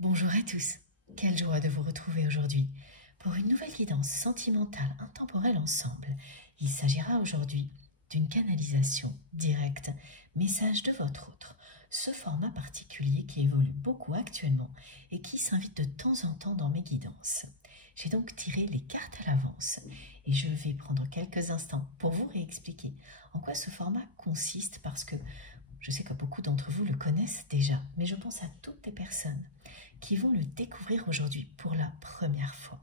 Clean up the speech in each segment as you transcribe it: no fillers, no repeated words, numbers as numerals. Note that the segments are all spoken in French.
Bonjour à tous, quelle joie de vous retrouver aujourd'hui pour une nouvelle guidance sentimentale intemporelle ensemble. Il s'agira aujourd'hui d'une canalisation directe, message de votre autre, ce format particulier qui évolue beaucoup actuellement et qui s'invite de temps en temps dans mes guidances. J'ai donc tiré les cartes à l'avance et je vais prendre quelques instants pour vous réexpliquer en quoi ce format consiste parce que je sais que beaucoup d'entre vous le connaissent déjà, mais je pense à toutes les personnes qui vont le découvrir aujourd'hui pour la première fois.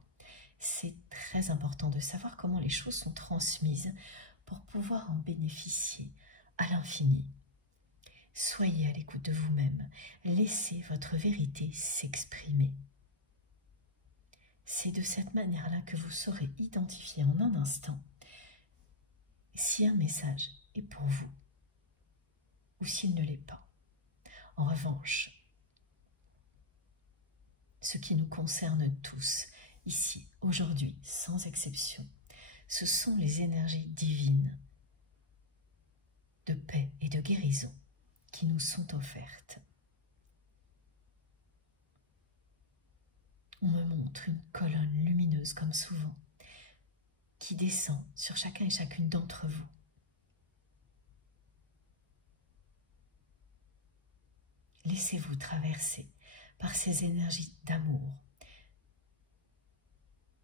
C'est très important de savoir comment les choses sont transmises pour pouvoir en bénéficier à l'infini. Soyez à l'écoute de vous-même, laissez votre vérité s'exprimer. C'est de cette manière-là que vous saurez identifier en un instant si un message est pour vous ou s'il ne l'est pas. En revanche, ce qui nous concerne tous, ici, aujourd'hui, sans exception, ce sont les énergies divines de paix et de guérison qui nous sont offertes. On me montre une colonne lumineuse comme souvent, qui descend sur chacun et chacune d'entre vous. Laissez-vous traverser par ces énergies d'amour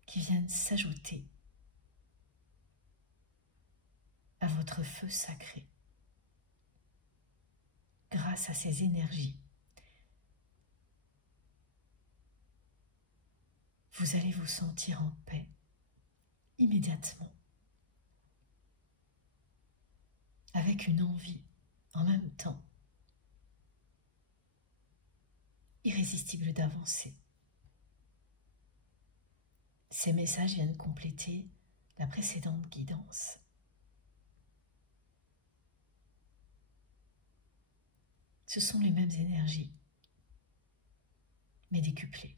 qui viennent s'ajouter à votre feu sacré. Grâce à ces énergies, vous allez vous sentir en paix immédiatement, avec une envie en même temps irrésistible d'avancer. Ces messages viennent compléter la précédente guidance. Ce sont les mêmes énergies, mais décuplées.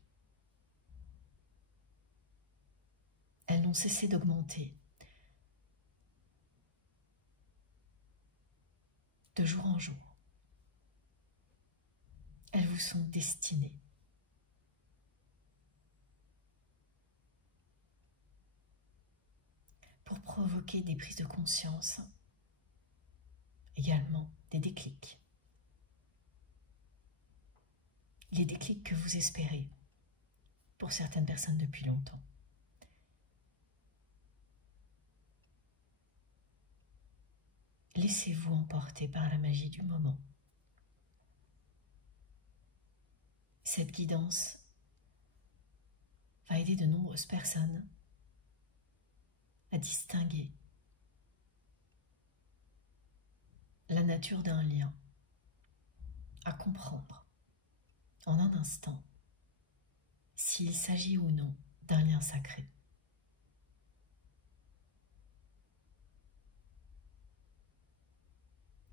Elles n'ont cessé d'augmenter de jour en jour. Elles vous sont destinées. Pour provoquer des prises de conscience, également des déclics. Les déclics que vous espérez pour certaines personnes depuis longtemps. Laissez-vous emporter par la magie du moment. Cette guidance va aider de nombreuses personnes à distinguer la nature d'un lien, à comprendre en un instant s'il s'agit ou non d'un lien sacré.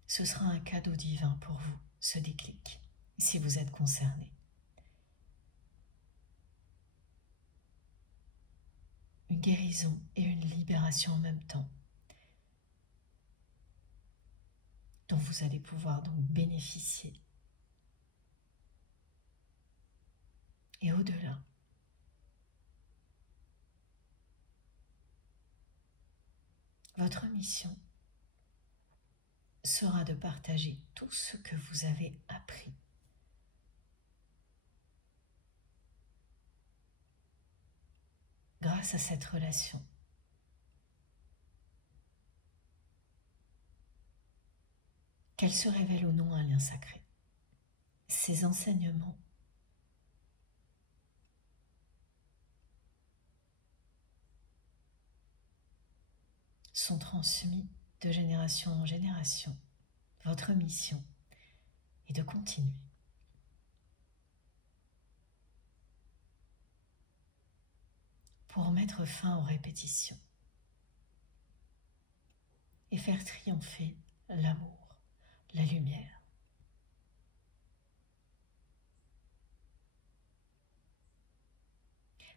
Ce sera un cadeau divin pour vous, ce déclic, si vous êtes concerné. Une guérison et une libération en même temps, dont vous allez pouvoir donc bénéficier. Et au-delà, votre mission sera de partager tout ce que vous avez appris. Grâce à cette relation, qu'elle se révèle ou non un lien sacré, ces enseignements sont transmis de génération en génération. Votre mission est de continuer. Pour mettre fin aux répétitions et faire triompher l'amour, la lumière.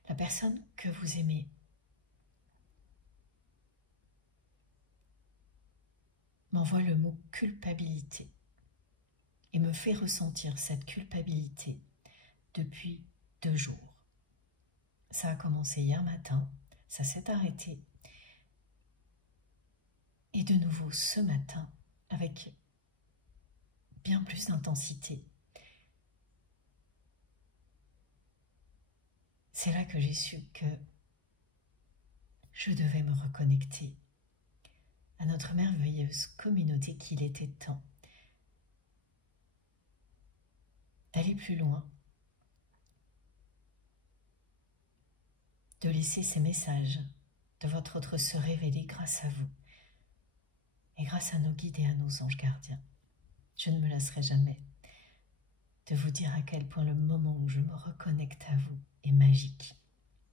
La personne que vous aimez m'envoie le mot culpabilité et me fait ressentir cette culpabilité depuis 2 jours. Ça a commencé hier matin, ça s'est arrêté. Et de nouveau ce matin, avec bien plus d'intensité. C'est là que j'ai su que je devais me reconnecter à notre merveilleuse communauté qu'il était temps d'aller plus loin, de laisser ces messages de votre autre se révéler grâce à vous et grâce à nos guides et à nos anges gardiens. Je ne me lasserai jamais de vous dire à quel point le moment où je me reconnecte à vous est magique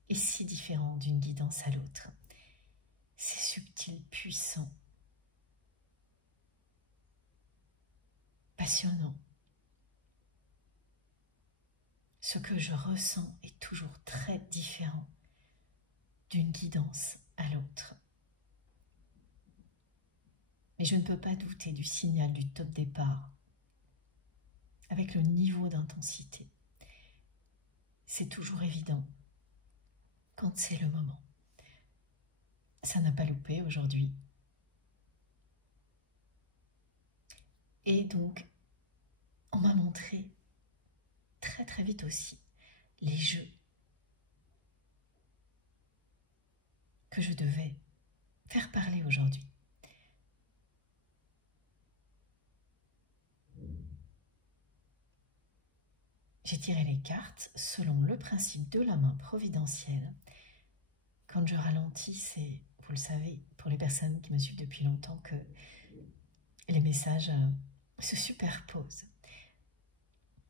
et si différent d'une guidance à l'autre. C'est subtil, puissant, passionnant. Ce que je ressens est toujours très différent d'une guidance à l'autre. Mais je ne peux pas douter du signal du top départ, avec le niveau d'intensité. C'est toujours évident quand c'est le moment. Ça n'a pas loupé aujourd'hui. Et donc, on m'a montré très très vite aussi les jeux que je devais faire parler aujourd'hui. J'ai tiré les cartes selon le principe de la main providentielle. Quand je ralentis, c'est, vous le savez, pour les personnes qui me suivent depuis longtemps, que les messages se superposent.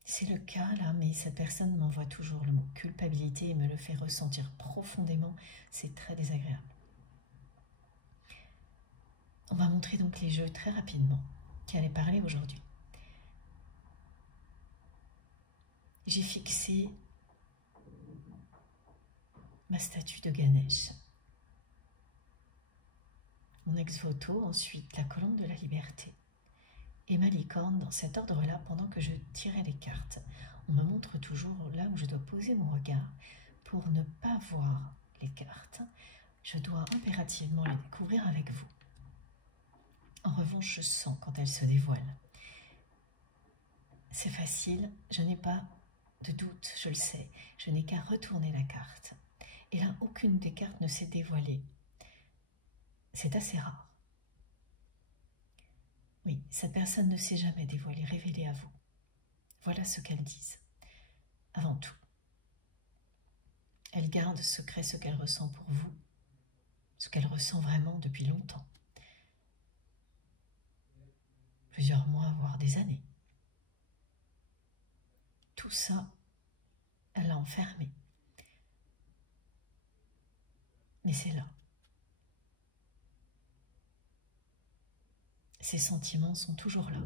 C'est le cas là, mais cette personne m'envoie toujours le mot culpabilité et me le fait ressentir profondément. C'est très désagréable. On m'a montré donc les jeux très rapidement qui allaient parler aujourd'hui. J'ai fixé ma statue de Ganesh. Mon ex-voto, ensuite la colombe de la liberté. Et ma licorne dans cet ordre-là pendant que je tirais les cartes. On me montre toujours là où je dois poser mon regard. Pour ne pas voir les cartes, je dois impérativement les découvrir avec vous. En revanche, je sens quand elles se dévoilent. C'est facile, je n'ai pas de doute, je le sais. Je n'ai qu'à retourner la carte. Et là, aucune des cartes ne s'est dévoilée. C'est assez rare. Oui, cette personne ne s'est jamais dévoilée, révélée à vous. Voilà ce qu'elles disent. Avant tout, elle garde secret ce qu'elle ressent pour vous, ce qu'elle ressent vraiment depuis longtemps. Plusieurs mois, voire des années. Tout ça, elle l'a enfermé. Mais c'est là. Ces sentiments sont toujours là.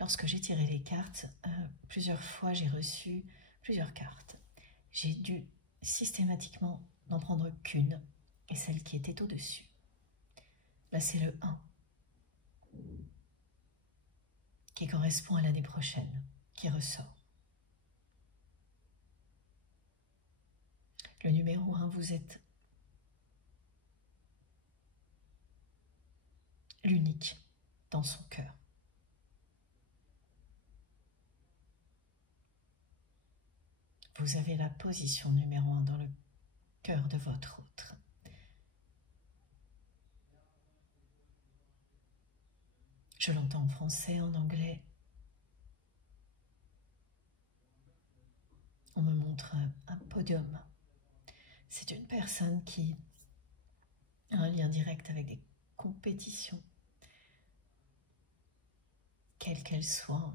Lorsque j'ai tiré les cartes, plusieurs fois j'ai reçu plusieurs cartes. J'ai dû systématiquement n'en prendre qu'une, et celle qui était au-dessus. Là c'est le 1, qui correspond à l'année prochaine, qui ressort. Le numéro 1, vous êtes l'unique dans son cœur. Vous avez la position numéro 1 dans le cœur de votre autre. Je l'entends en français, en anglais. On me montre un podium. C'est une personne qui a un lien direct avec des compétitions, quelles qu'elles soient,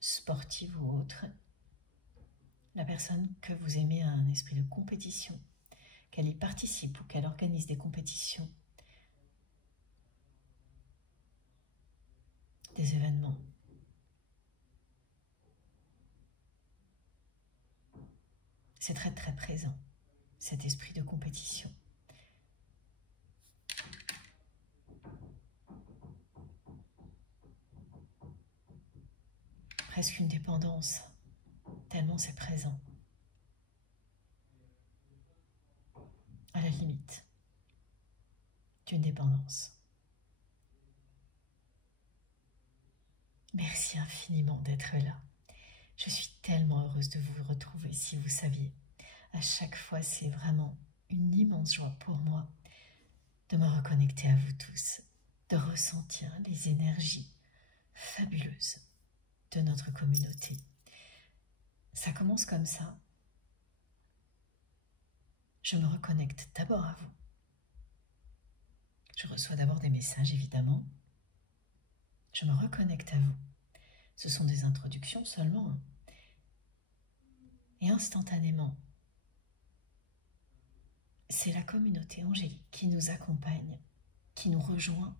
sportives ou autres. La personne que vous aimez a un esprit de compétition, qu'elle y participe ou qu'elle organise des compétitions, des événements. C'est très très présent, cet esprit de compétition. presque une dépendance, tellement c'est présent. À la limite d'une dépendance. Merci infiniment d'être là. Je suis tellement heureuse de vous retrouver, si vous saviez. À chaque fois, c'est vraiment une immense joie pour moi de me reconnecter à vous tous, de ressentir les énergies fabuleuses de notre communauté. Ça commence comme ça. Je me reconnecte d'abord à vous. Je reçois d'abord des messages, évidemment. Je me reconnecte à vous. Ce sont des introductions seulement, hein. Et instantanément, c'est la communauté angélique qui nous accompagne, qui nous rejoint.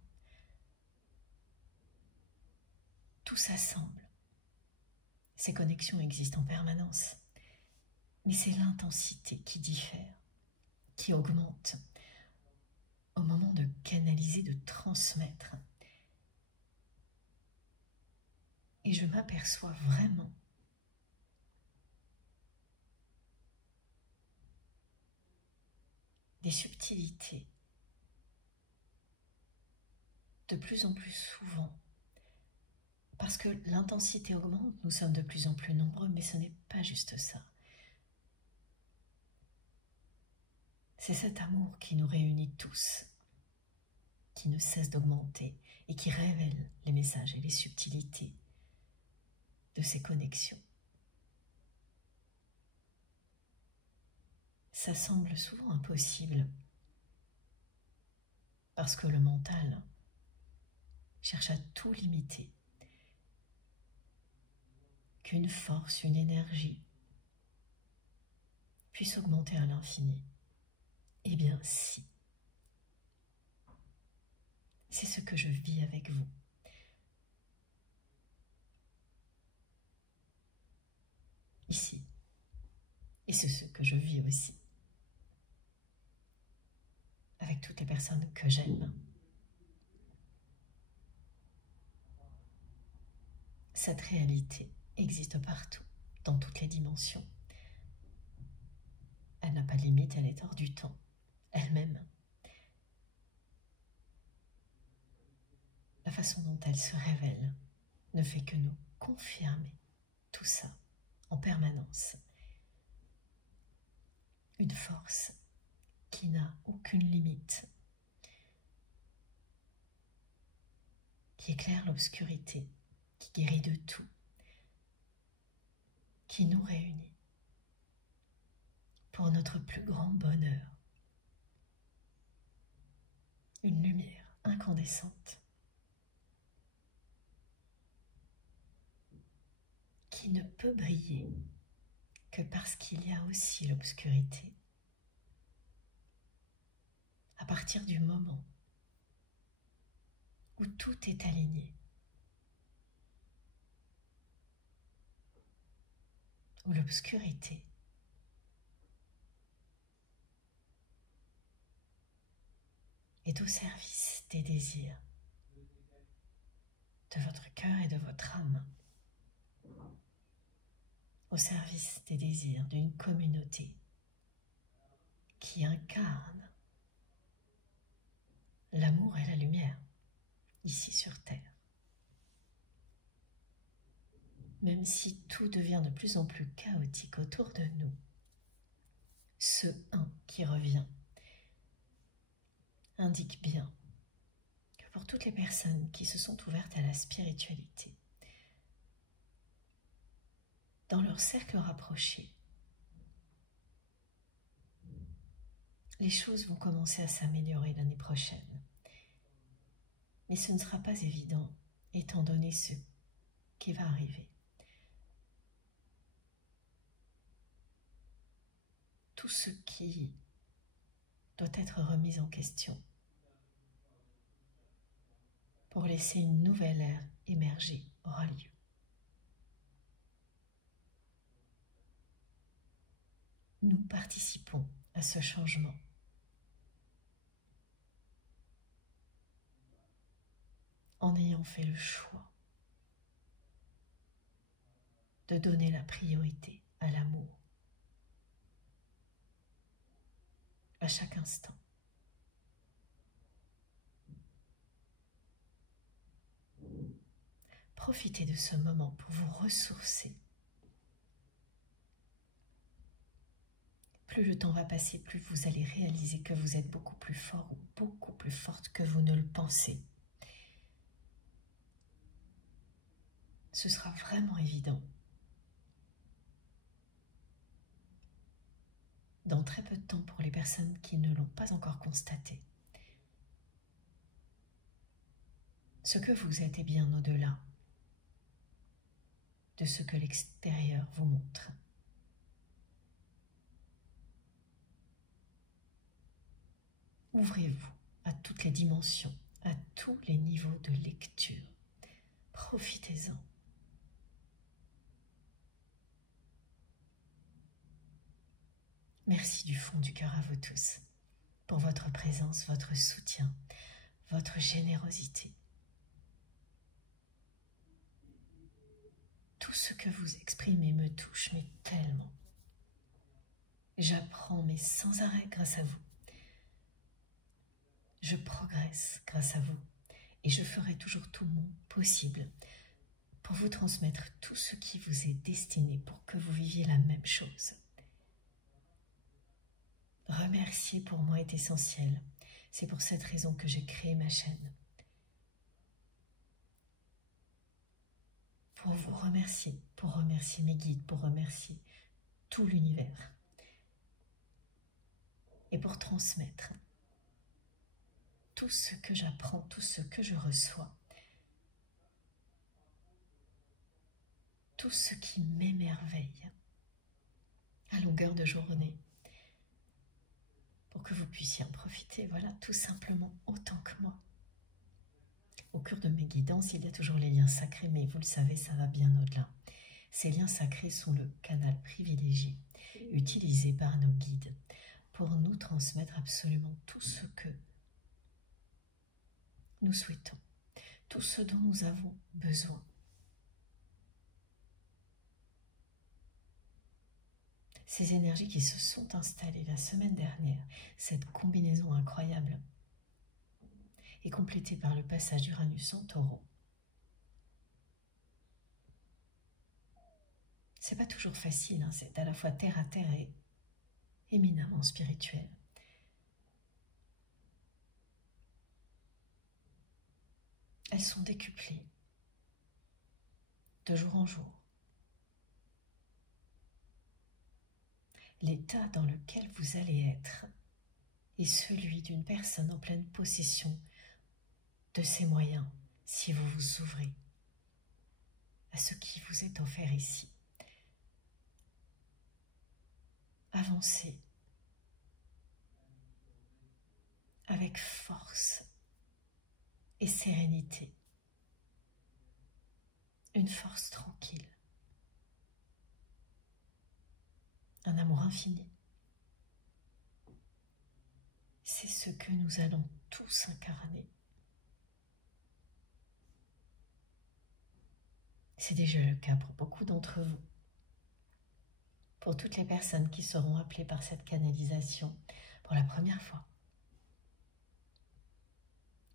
Tout s'assemble. Ces connexions existent en permanence, mais c'est l'intensité qui diffère, qui augmente au moment de canaliser, de transmettre. Et je m'aperçois vraiment des subtilités de plus en plus souvent. Parce que l'intensité augmente, nous sommes de plus en plus nombreux, mais ce n'est pas juste ça. C'est cet amour qui nous réunit tous, qui ne cesse d'augmenter et qui révèle les messages et les subtilités de ces connexions. Ça semble souvent impossible, parce que le mental cherche à tout limiter, qu'une force, une énergie puisse augmenter à l'infini. Eh bien si, c'est ce que je vis avec vous. Ici, et c'est ce que je vis aussi avec toutes les personnes que j'aime. Cette réalité existe partout, dans toutes les dimensions. Elle n'a pas de limite, elle est hors du temps, elle-même. La façon dont elle se révèle ne fait que nous confirmer tout ça en permanence. Une force qui n'a aucune limite, qui éclaire l'obscurité, qui guérit de tout, qui nous réunit pour notre plus grand bonheur. Une lumière incandescente qui ne peut briller que parce qu'il y a aussi l'obscurité. À partir du moment où tout est aligné, où l'obscurité est au service des désirs de votre cœur et de votre âme, au service des désirs d'une communauté qui incarne l'amour et la lumière ici sur Terre. Même si tout devient de plus en plus chaotique autour de nous, ce un qui revient indique bien que pour toutes les personnes qui se sont ouvertes à la spiritualité, dans leur cercle rapproché, les choses vont commencer à s'améliorer l'année prochaine. Mais ce ne sera pas évident, étant donné ce qui va arriver. Tout ce qui doit être remis en question pour laisser une nouvelle ère émerger aura lieu. Nous participons à ce changement. En ayant fait le choix de donner la priorité à l'amour à chaque instant. Profitez de ce moment pour vous ressourcer. Plus le temps va passer, plus vous allez réaliser que vous êtes beaucoup plus fort ou beaucoup plus forte que vous ne le pensez. Ce sera vraiment évident. Dans très peu de temps pour les personnes qui ne l'ont pas encore constaté. Ce que vous êtes est bien au-delà de ce que l'extérieur vous montre. Ouvrez-vous à toutes les dimensions, à tous les niveaux de lecture. Profitez-en. Merci du fond du cœur à vous tous pour votre présence, votre soutien, votre générosité. Tout ce que vous exprimez me touche, mais tellement. J'apprends, mais sans arrêt grâce à vous. Je progresse grâce à vous et je ferai toujours tout mon possible pour vous transmettre tout ce qui vous est destiné pour que vous viviez la même chose. Remercier pour moi est essentiel. C'est pour cette raison que j'ai créé ma chaîne. Pour vous remercier, pour remercier mes guides, pour remercier tout l'univers. Et pour transmettre tout ce que j'apprends, tout ce que je reçois, tout ce qui m'émerveille à longueur de journée, pour que vous puissiez en profiter, voilà, tout simplement autant que moi. Au cœur de mes guidances, il y a toujours les liens sacrés, mais vous le savez, ça va bien au-delà. Ces liens sacrés sont le canal privilégié utilisé par nos guides pour nous transmettre absolument tout ce que nous souhaitons, tout ce dont nous avons besoin. Ces énergies qui se sont installées la semaine dernière, cette combinaison incroyable, est complétée par le passage d'Uranus en Taureau. C'est pas toujours facile, hein, c'est à la fois terre à terre et éminemment spirituel. Elles sont décuplées de jour en jour. L'état dans lequel vous allez être est celui d'une personne en pleine possession de ses moyens si vous vous ouvrez à ce qui vous est offert ici. Avancez avec force et sérénité, une force tranquille, un amour infini. C'est ce que nous allons tous incarner. C'est déjà le cas pour beaucoup d'entre vous. Pour toutes les personnes qui seront appelées par cette canalisation pour la première fois.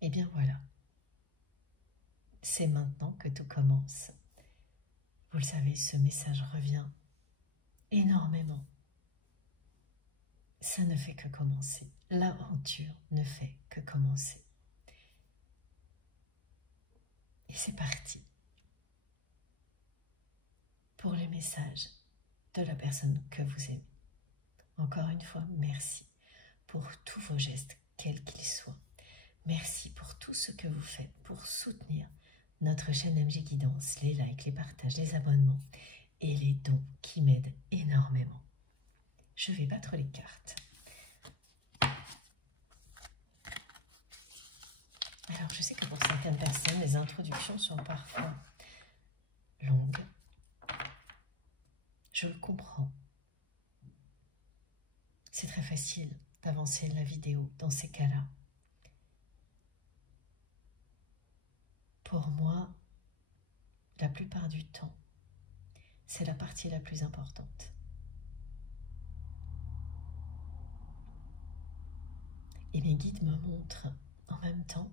Eh bien voilà. C'est maintenant que tout commence. Vous le savez, ce message revient énormément. Ça ne fait que commencer. L'aventure ne fait que commencer. Et c'est parti. Pour les messages de la personne que vous aimez. Encore une fois, merci pour tous vos gestes, quels qu'ils soient. Merci pour tout ce que vous faites pour soutenir notre chaîne MG Guidance, les likes, les partages, les abonnements et les dons qui m'aident énormément. Je vais battre les cartes. Alors, je sais que pour certaines personnes, les introductions sont parfois longues. Je le comprends. C'est très facile d'avancer la vidéo dans ces cas-là. Pour moi, la plupart du temps, c'est la partie la plus importante. Et mes guides me montrent en même temps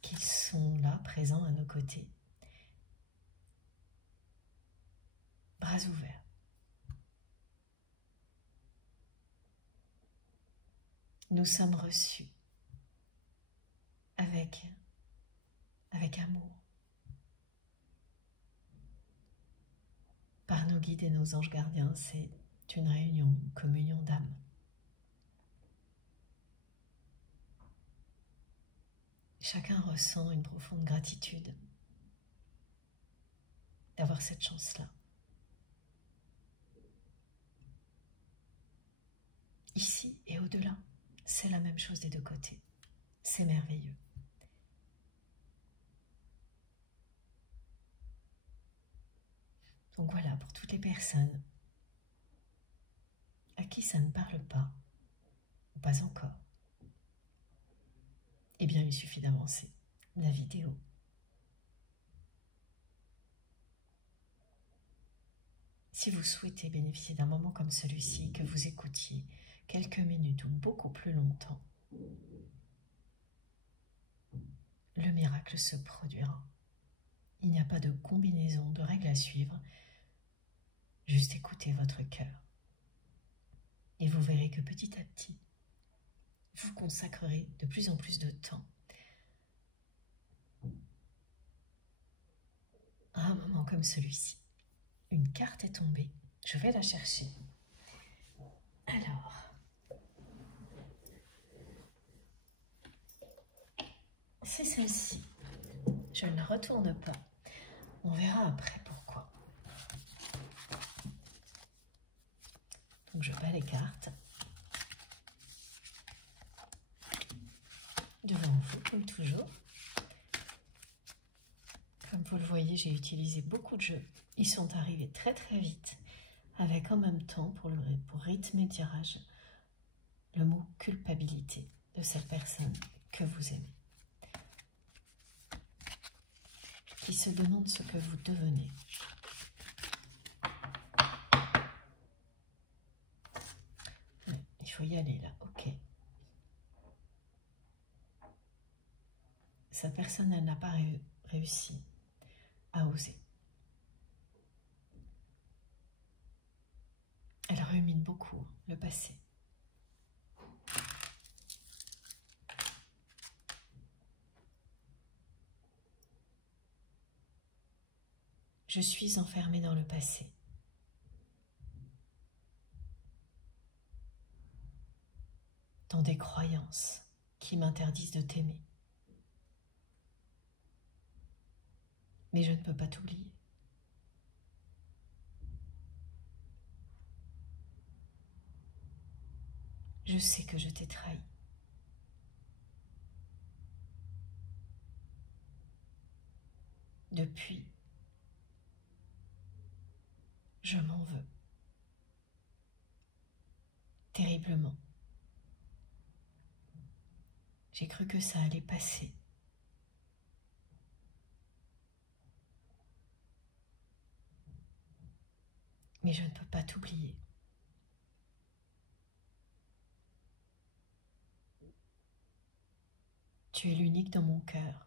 qu'ils sont là, présents à nos côtés, bras ouverts. Nous sommes reçus avec amour par nos guides et nos anges gardiens. C'est une réunion, une communion d'âme. Chacun ressent une profonde gratitude d'avoir cette chance-là. Ici et au-delà, c'est la même chose des deux côtés. C'est merveilleux. Donc voilà, pour toutes les personnes à qui ça ne parle pas, ou pas encore, eh bien il suffit d'avancer la vidéo. Si vous souhaitez bénéficier d'un moment comme celui-ci, que vous écoutiez quelques minutes ou beaucoup plus longtemps, le miracle se produira. Il n'y a pas de combinaison de règles à suivre, juste écoutez votre cœur. Et vous verrez que petit à petit, vous consacrerez de plus en plus de temps à un moment comme celui-ci. Une carte est tombée, je vais la chercher. Alors, c'est celle-ci. Je ne la retourne pas. On verra après pourquoi. Donc je bats les cartes. Devant vous, comme toujours. Comme vous le voyez, j'ai utilisé beaucoup de jeux. Ils sont arrivés très très vite, avec en même temps, pour rythmer le tirage, le mot culpabilité de cette personne que vous aimez, qui se demande ce que vous devenez. Ouais, il faut y aller là, ok. Cette personne, elle n'a pas réussi à oser. Elle rumine beaucoup le passé. Je suis enfermée dans le passé. Dans des croyances qui m'interdisent de t'aimer. Mais je ne peux pas t'oublier. Je sais que je t'ai trahi. Depuis, je m'en veux. Terriblement. J'ai cru que ça allait passer. Mais je ne peux pas t'oublier. Tu es l'unique dans mon cœur.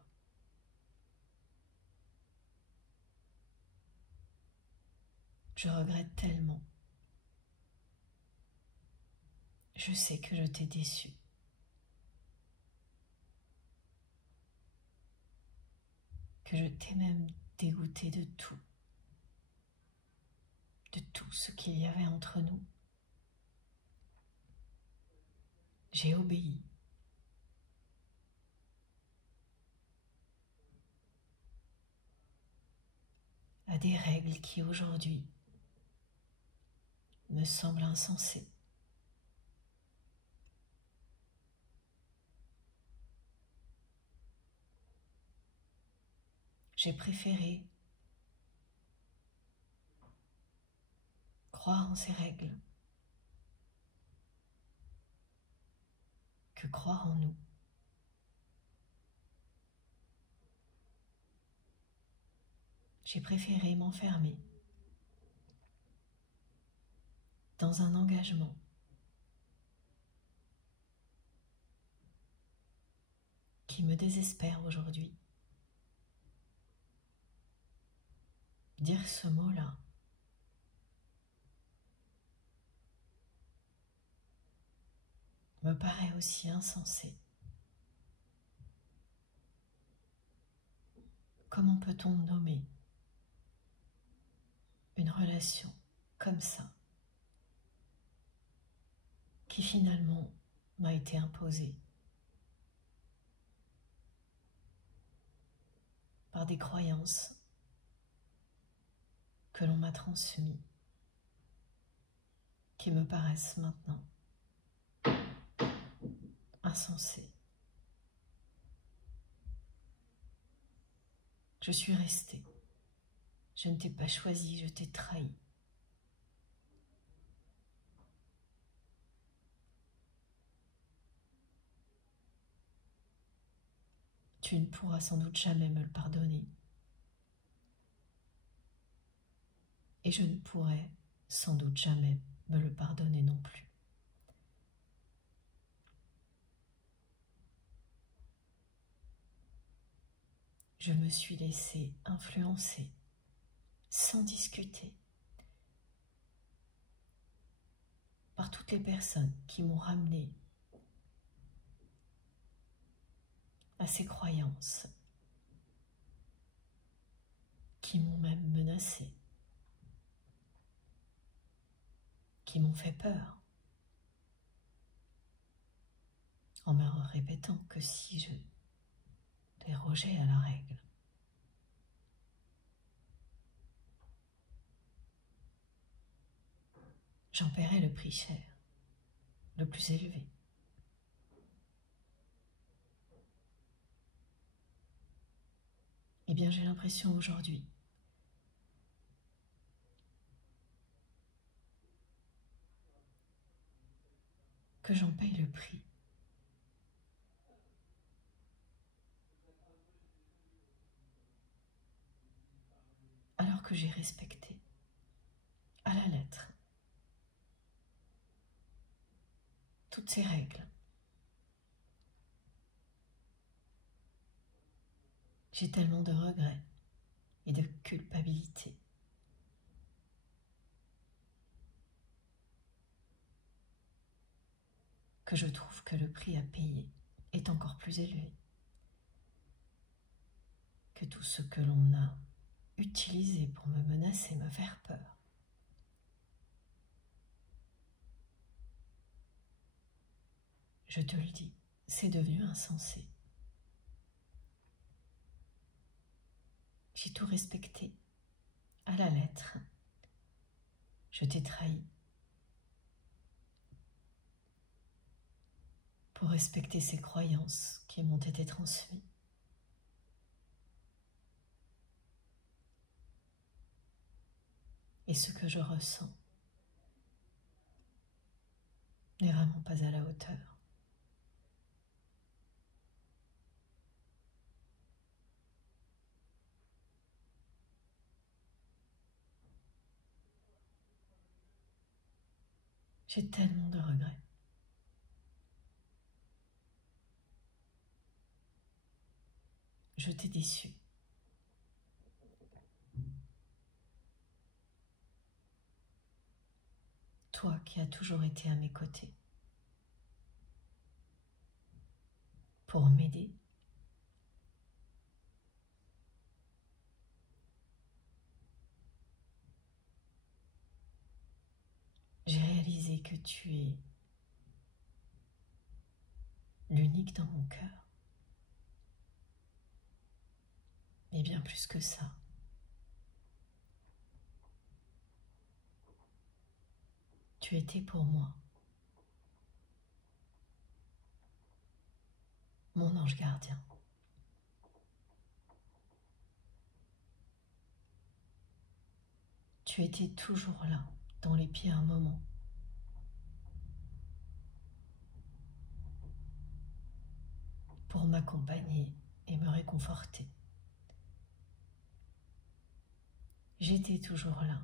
Je regrette tellement. Je sais que je t'ai déçu. Que je t'ai même dégoûté de tout ce qu'il y avait entre nous. J'ai obéi. À des règles qui aujourd'hui me semblent insensées. J'ai préféré croire en ces règles que croire en nous. j'ai préféré m'enfermer dans un engagement qui me désespère aujourd'hui. Dire ce mot-là me paraît aussi insensé. Comment peut-on nommer une relation comme ça, qui finalement m'a été imposée par des croyances que l'on m'a transmises, qui me paraissent maintenant insensées. Je suis restée. Je ne t'ai pas choisi, je t'ai trahi. Tu ne pourras sans doute jamais me le pardonner. Et je ne pourrai sans doute jamais me le pardonner non plus. Je me suis laissée influencer, sans discuter, par toutes les personnes qui m'ont ramenée à ces croyances, qui m'ont même menacée, qui m'ont fait peur, en me répétant que si je dérogeais à la règle, j'en paierais le prix cher, le plus élevé. Eh bien, j'ai l'impression aujourd'hui que j'en paye le prix. Alors que j'ai respecté à la lettre toutes ces règles. J'ai tellement de regrets et de culpabilité. Que je trouve que le prix à payer est encore plus élevé que tout ce que l'on a utilisé pour me menacer, me faire peur. Je te le dis, c'est devenu insensé. J'ai tout respecté, à la lettre. Je t'ai trahi. Pour respecter ces croyances qui m'ont été transmises. Et ce que je ressens n'est vraiment pas à la hauteur. J'ai tellement de regrets. Je t'ai déçu. Toi qui as toujours été à mes côtés pour m'aider, j'ai réalisé que tu es l'unique dans mon cœur. Et bien plus que ça. Tu étais pour moi mon ange gardien. Tu étais toujours là, dans les pires moments. Pour m'accompagner et me réconforter. J'étais toujours là,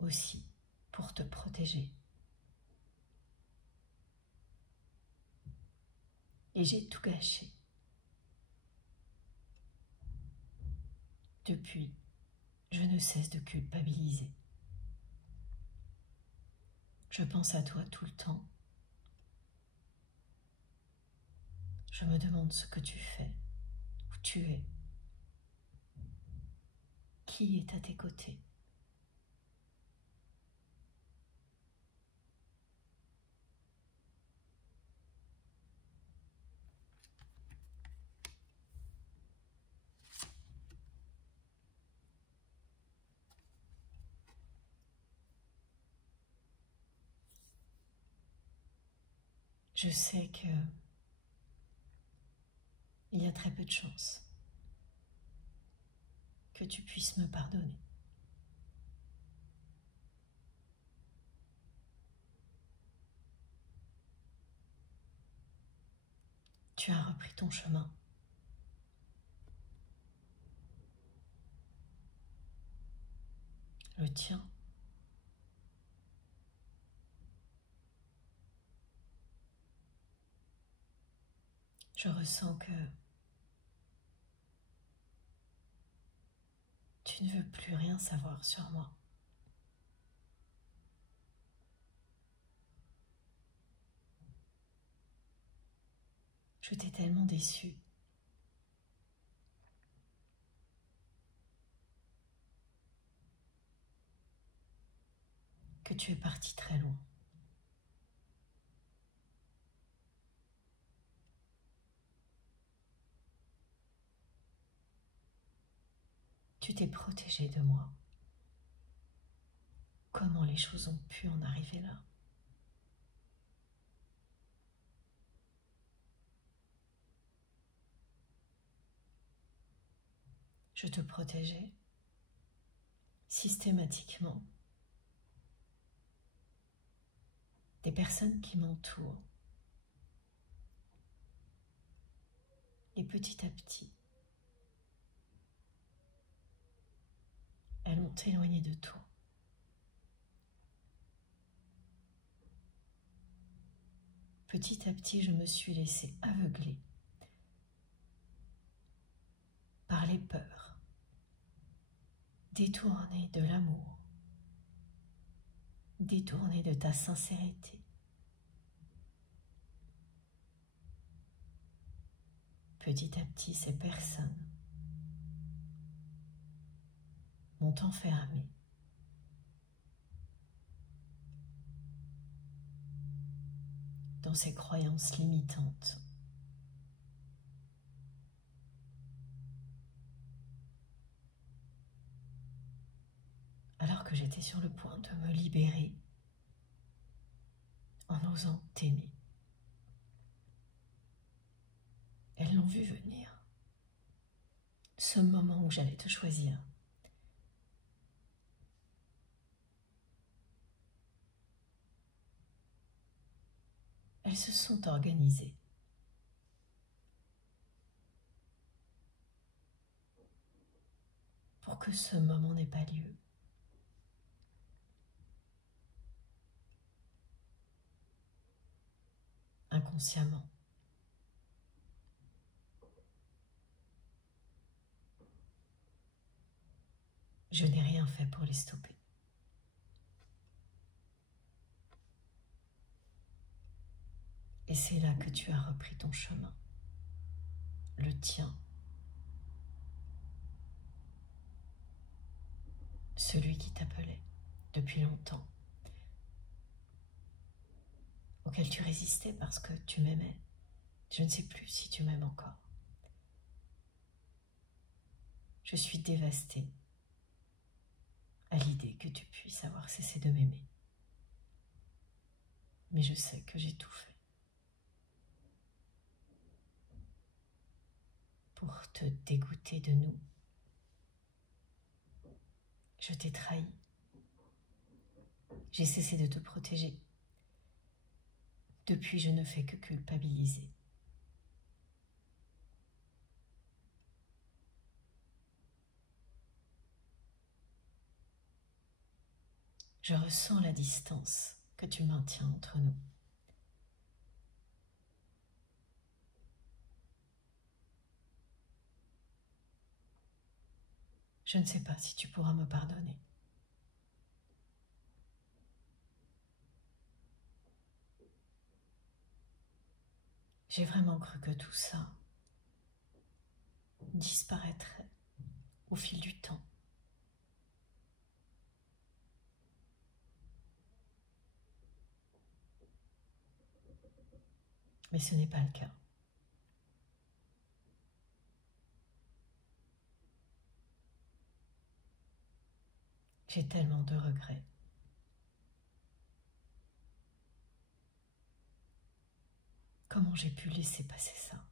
aussi, pour te protéger. Et j'ai tout gâché. Depuis, je ne cesse de culpabiliser. Je pense à toi tout le temps. Je me demande ce que tu fais, où tu es, qui est à tes côtés. Je sais que il y a très peu de chances que tu puisses me pardonner. Tu as repris ton chemin. Le tien. Je ressens que tu ne veux plus rien savoir sur moi. Je t'ai tellement déçue. Que tu es parti très loin. Tu t'es protégé de moi. Comment les choses ont pu en arriver là? Je te protégeais systématiquement des personnes qui m'entourent. Et petit à petit, elles m'ont éloigné de toi. Petit à petit, je me suis laissée aveugler par les peurs, détournée de l'amour, détournée de ta sincérité. Petit à petit, ces personnes m'ont enfermée dans ces croyances limitantes. Alors que j'étais sur le point de me libérer en osant t'aimer. Elles l'ont vu venir, ce moment où j'allais te choisir. Elles se sont organisées pour que ce moment n'ait pas lieu. Inconsciemment. Je n'ai rien fait pour les stopper. Et c'est là que tu as repris ton chemin, le tien, celui qui t'appelait depuis longtemps, auquel tu résistais parce que tu m'aimais. Je ne sais plus si tu m'aimes encore. Je suis dévastée à l'idée que tu puisses avoir cessé de m'aimer. Mais je sais que j'ai tout fait pour te dégoûter de nous. Je t'ai trahi. J'ai cessé de te protéger. Depuis, je ne fais que culpabiliser. Je ressens la distance que tu maintiens entre nous. Je ne sais pas si tu pourras me pardonner. J'ai vraiment cru que tout ça disparaîtrait au fil du temps. Mais ce n'est pas le cas. J'ai tellement de regrets. Comment j'ai pu laisser passer ça?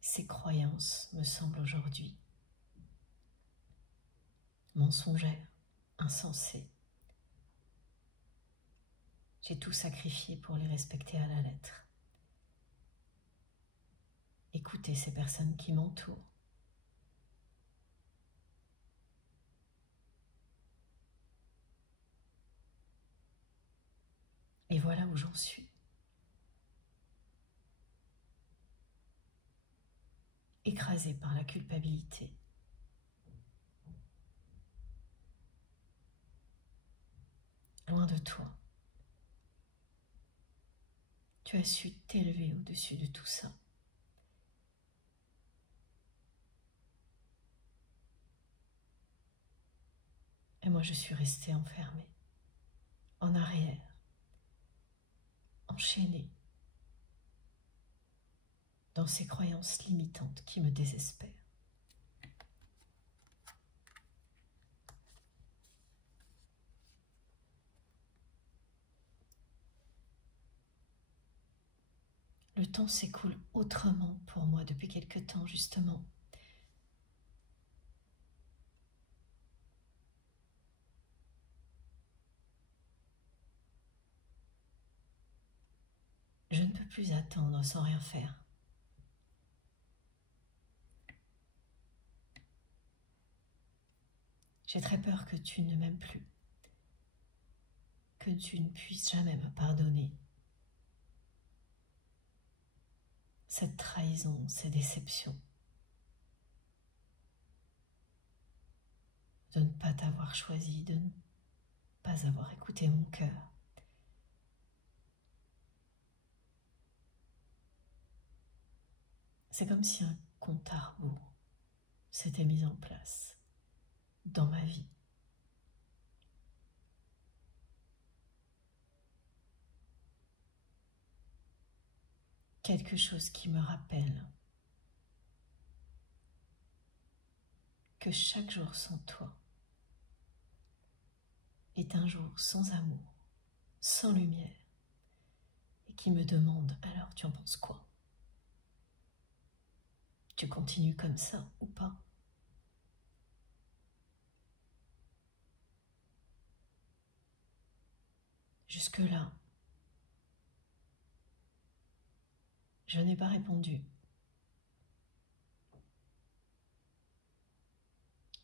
Ces croyances me semblent aujourd'hui mensongères, insensées. J'ai tout sacrifié pour les respecter à la lettre. Écouter ces personnes qui m'entourent. Et voilà où j'en suis. Écrasée par la culpabilité. Loin de toi. Tu as su t'élever au-dessus de tout ça. Et moi, je suis restée enfermée, en arrière, enchaînée, dans ces croyances limitantes qui me désespèrent. Le temps s'écoule autrement pour moi depuis quelque temps, justement. Je ne peux plus attendre sans rien faire. J'ai très peur que tu ne m'aimes plus, que tu ne puisses jamais me pardonner. Cette trahison, ces déceptions, de ne pas t'avoir choisi, de ne pas avoir écouté mon cœur. C'est comme si un compte à rebours s'était mis en place dans ma vie. Quelque chose qui me rappelle que chaque jour sans toi est un jour sans amour, sans lumière, et qui me demande alors tu en penses quoi? Tu continues comme ça ou pas? Jusque-là, je n'ai pas répondu.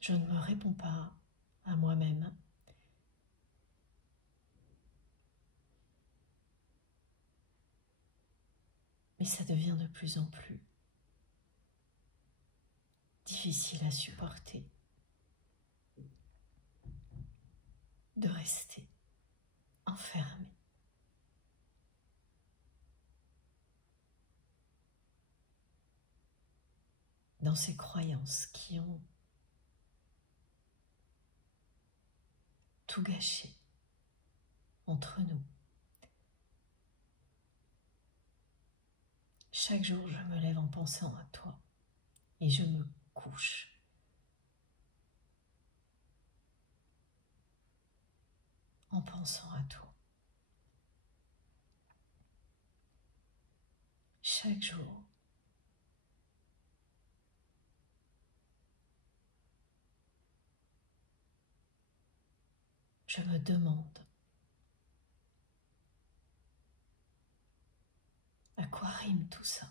Je ne me réponds pas à moi-même. Mais ça devient de plus en plus difficile à supporter de rester enfermé dans ces croyances qui ont tout gâché entre nous. Chaque jour, je me lève en pensant à toi et je me couche en pensant à toi. Chaque jour, je me demande à quoi rime tout ça.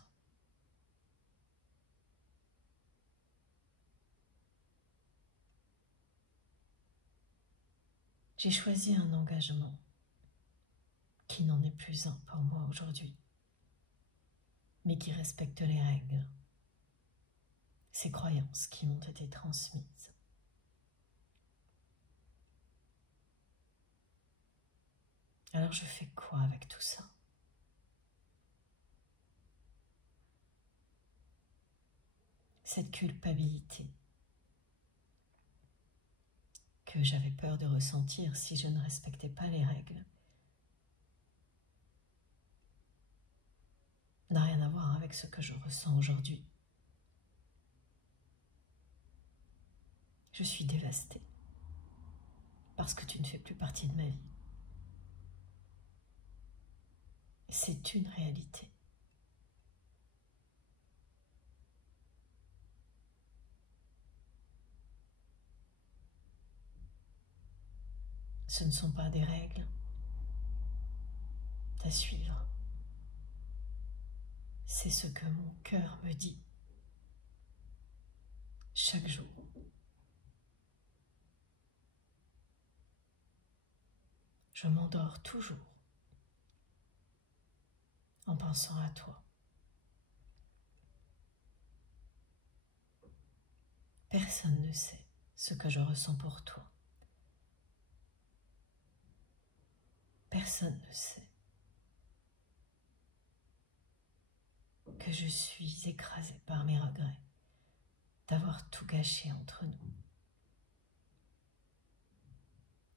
J'ai choisi un engagement qui n'en est plus un pour moi aujourd'hui, mais qui respecte les règles, ces croyances qui m'ont été transmises. Alors je fais quoi avec tout ça? Cette culpabilité que j'avais peur de ressentir si je ne respectais pas les règles n'a rien à voir avec ce que je ressens aujourd'hui. Je suis dévastée parce que tu ne fais plus partie de ma vie. C'est une réalité. Ce ne sont pas des règles à suivre. C'est ce que mon cœur me dit chaque jour. Je m'endors toujours en pensant à toi. Personne ne sait ce que je ressens pour toi. Personne ne sait que je suis écrasée par mes regrets d'avoir tout gâché entre nous,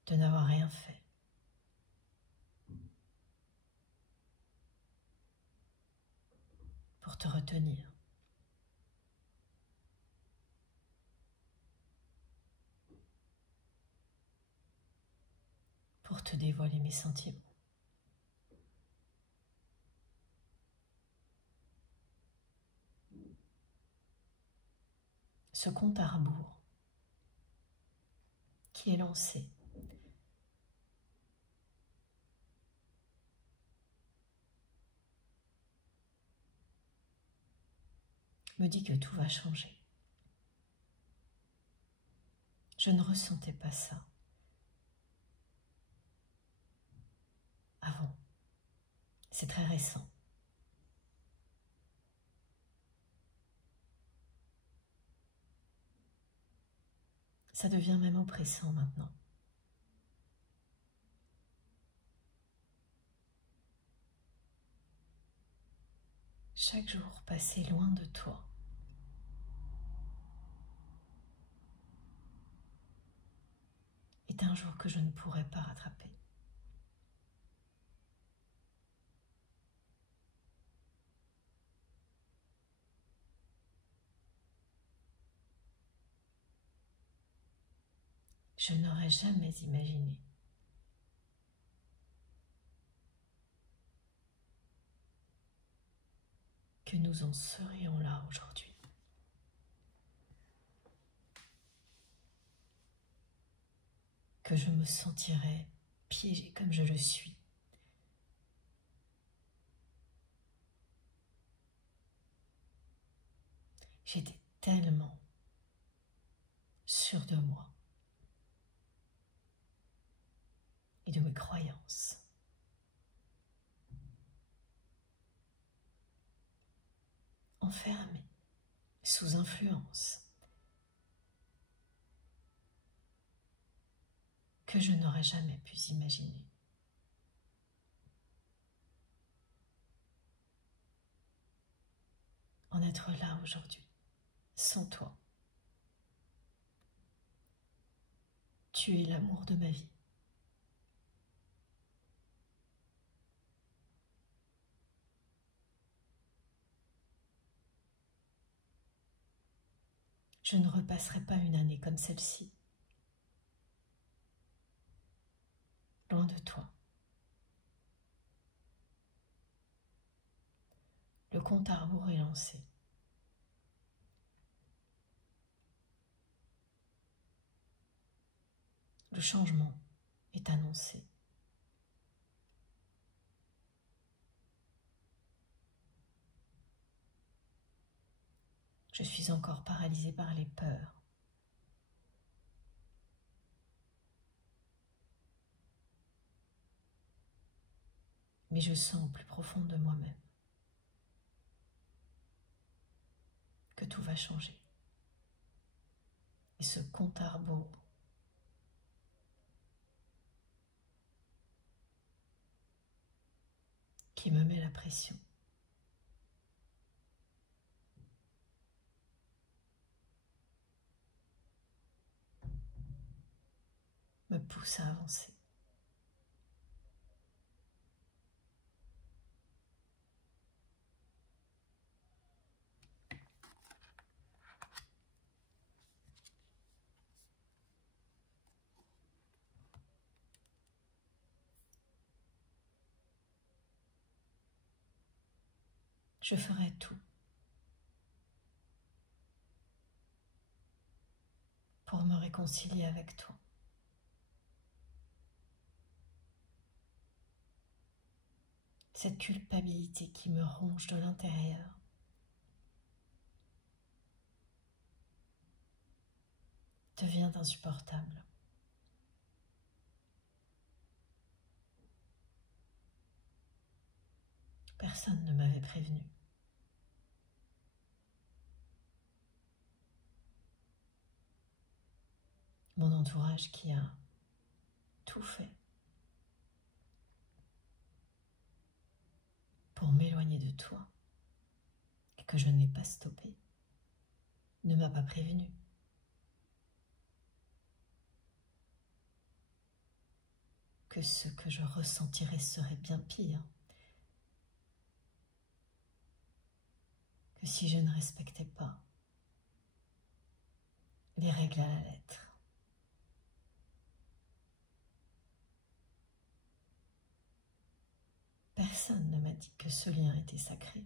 de n'avoir rien fait. Pour te retenir. Pour te dévoiler mes sentiments. Ce compte à rebours qui est lancé me dit que tout va changer. Je ne ressentais pas ça avant. C'est très récent. Ça devient même oppressant maintenant. Chaque jour passé loin de toi est un jour que je ne pourrai pas rattraper. Je n'aurais jamais imaginé que nous en serions là aujourd'hui. Que je me sentirais piégée comme je le suis. J'étais tellement sûre de moi et de mes croyances. Enfermée, sous influence, que je n'aurais jamais pu imaginer. En être là aujourd'hui, sans toi. Tu es l'amour de ma vie. Je ne repasserai pas une année comme celle-ci. Loin de toi. Le compte à rebours est lancé. Le changement est annoncé. Je suis encore paralysée par les peurs. mais je sens au plus profond de moi-même que tout va changer. Et ce compte à rebours qui me met la pression me pousse à avancer. Je ferai tout pour me réconcilier avec toi. Cette culpabilité qui me ronge de l'intérieur devient insupportable. Personne ne m'avait prévenu. Mon entourage qui a tout fait pour m'éloigner de toi et que je n'ai pas stoppé, ne m'a pas prévenu. Que ce que je ressentirais serait bien pire que si je ne respectais pas les règles à la lettre. Personne ne m'a dit que ce lien était sacré.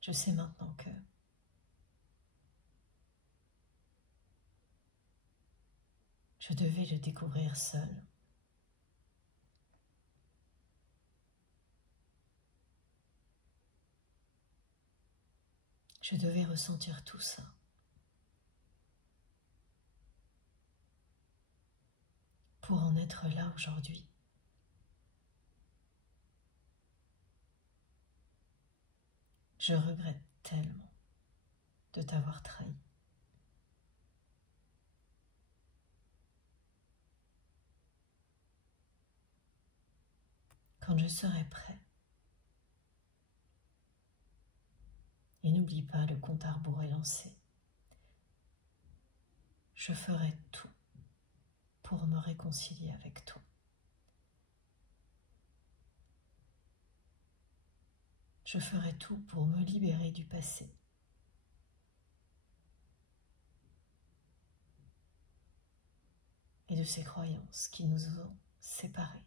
Je sais maintenant que je devais le découvrir seule. Je devais ressentir tout ça. Pour en être là aujourd'hui. Je regrette tellement de t'avoir trahi. Quand je serai prêt, et n'oublie pas, le compte à rebours est lancé, je ferai tout pour me réconcilier avec toi. Je ferai tout pour me libérer du passé. Et de ces croyances qui nous ont séparés.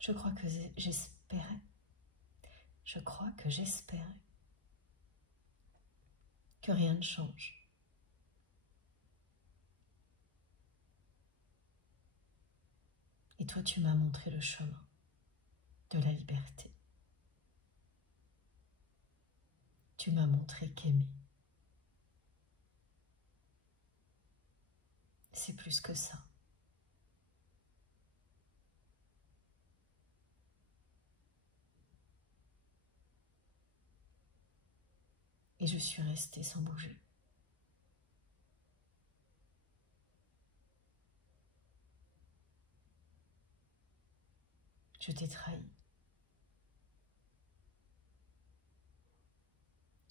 Je crois que j'espérais que rien ne change. Et toi, tu m'as montré le chemin de la liberté. Tu m'as montré qu'aimer, c'est plus que ça. Et je suis restée sans bouger. Je t'ai trahi.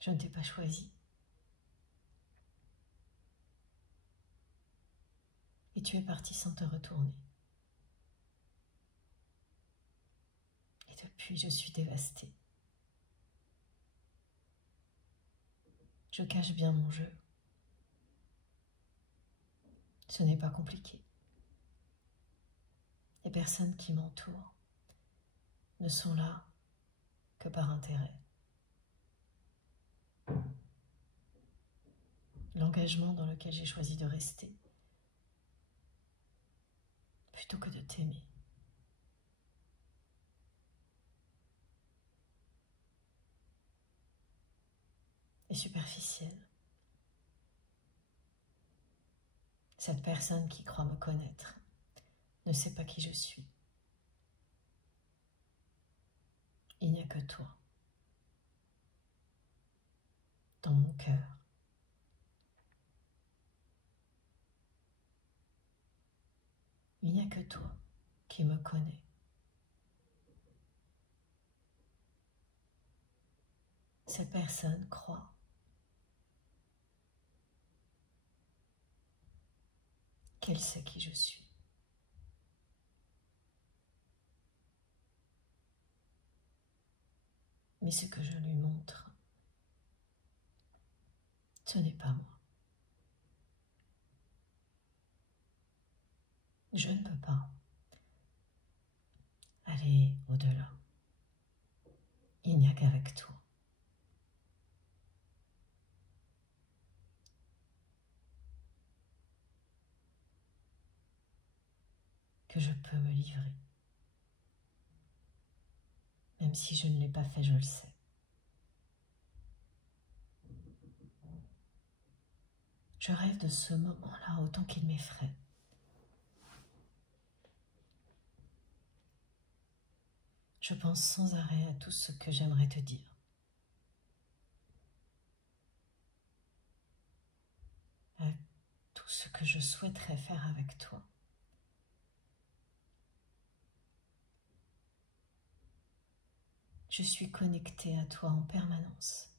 Je ne t'ai pas choisi. Et tu es parti sans te retourner. Et depuis, je suis dévastée. Je cache bien mon jeu. Ce n'est pas compliqué. Les personnes qui m'entourent ne sont là que par intérêt. L'engagement dans lequel j'ai choisi de rester, plutôt que de t'aimer. et superficielle. Cette personne qui croit me connaître ne sait pas qui je suis. Il n'y a que toi, dans mon cœur. Il n'y a que toi qui me connais. Cette personne croit qu'elle sait qui je suis. Mais ce que je lui montre, ce n'est pas moi. Je ne peux pas aller au-delà. Il n'y a qu'avec toi. Que je peux me livrer. Même si je ne l'ai pas fait, je le sais. Je rêve de ce moment-là autant qu'il m'effraie. Je pense sans arrêt à tout ce que j'aimerais te dire. À tout ce que je souhaiterais faire avec toi. Je suis connectée à toi en permanence.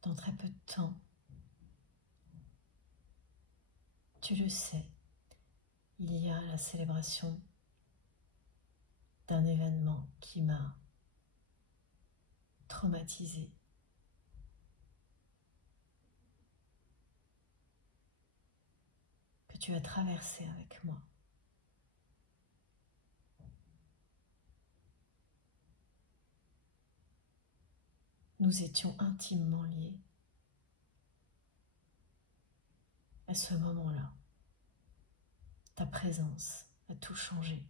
Dans très peu de temps, tu le sais, il y a la célébration d'un événement qui m'a traumatisée. Que tu as traversé avec moi. Nous étions intimement liés à ce moment-là. Ta présence a tout changé.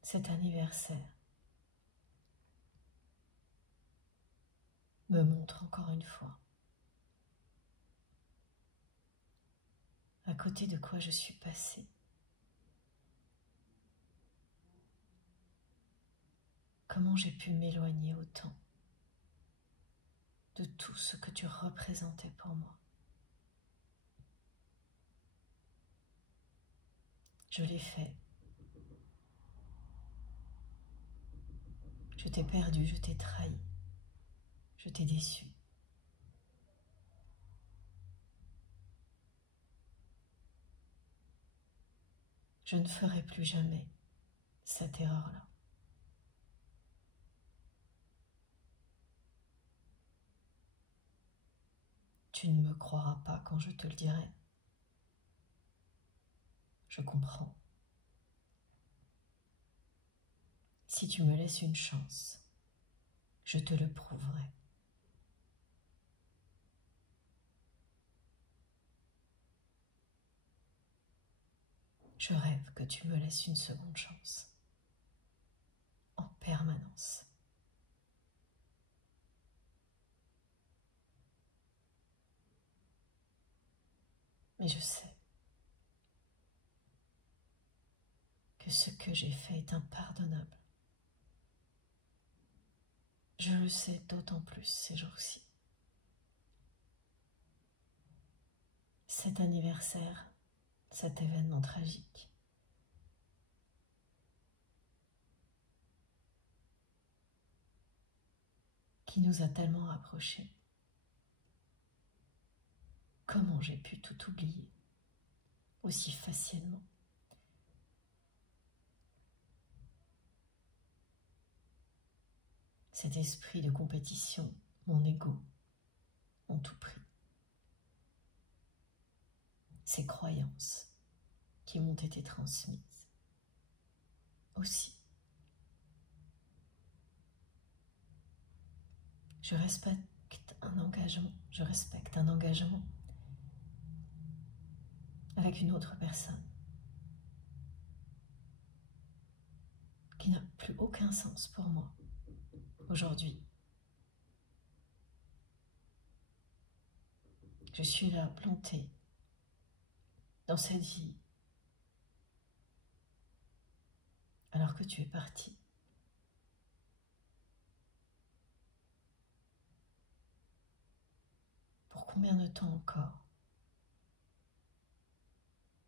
Cet anniversaire me montre encore une fois à côté de quoi je suis passée. Comment j'ai pu m'éloigner autant de tout ce que tu représentais pour moi. Je l'ai fait. Je t'ai perdu, je t'ai trahi, je t'ai déçu. Je ne ferai plus jamais cette erreur-là. Tu ne me croiras pas quand je te le dirai. Je comprends. Si tu me laisses une chance, je te le prouverai. Je rêve que tu me laisses une seconde chance, en permanence. Mais je sais que ce que j'ai fait est impardonnable. Je le sais d'autant plus ces jours-ci. Cet anniversaire, cet événement tragique, qui nous a tellement rapprochés. Comment j'ai pu tout oublier aussi facilement? Cet esprit de compétition, mon ego, ont tout pris. Ces croyances qui m'ont été transmises aussi. Je respecte un engagement avec une autre personne. qui n'a plus aucun sens pour moi aujourd'hui. Je suis là, plantée dans cette vie, alors que tu es parti. Pour combien de temps encore?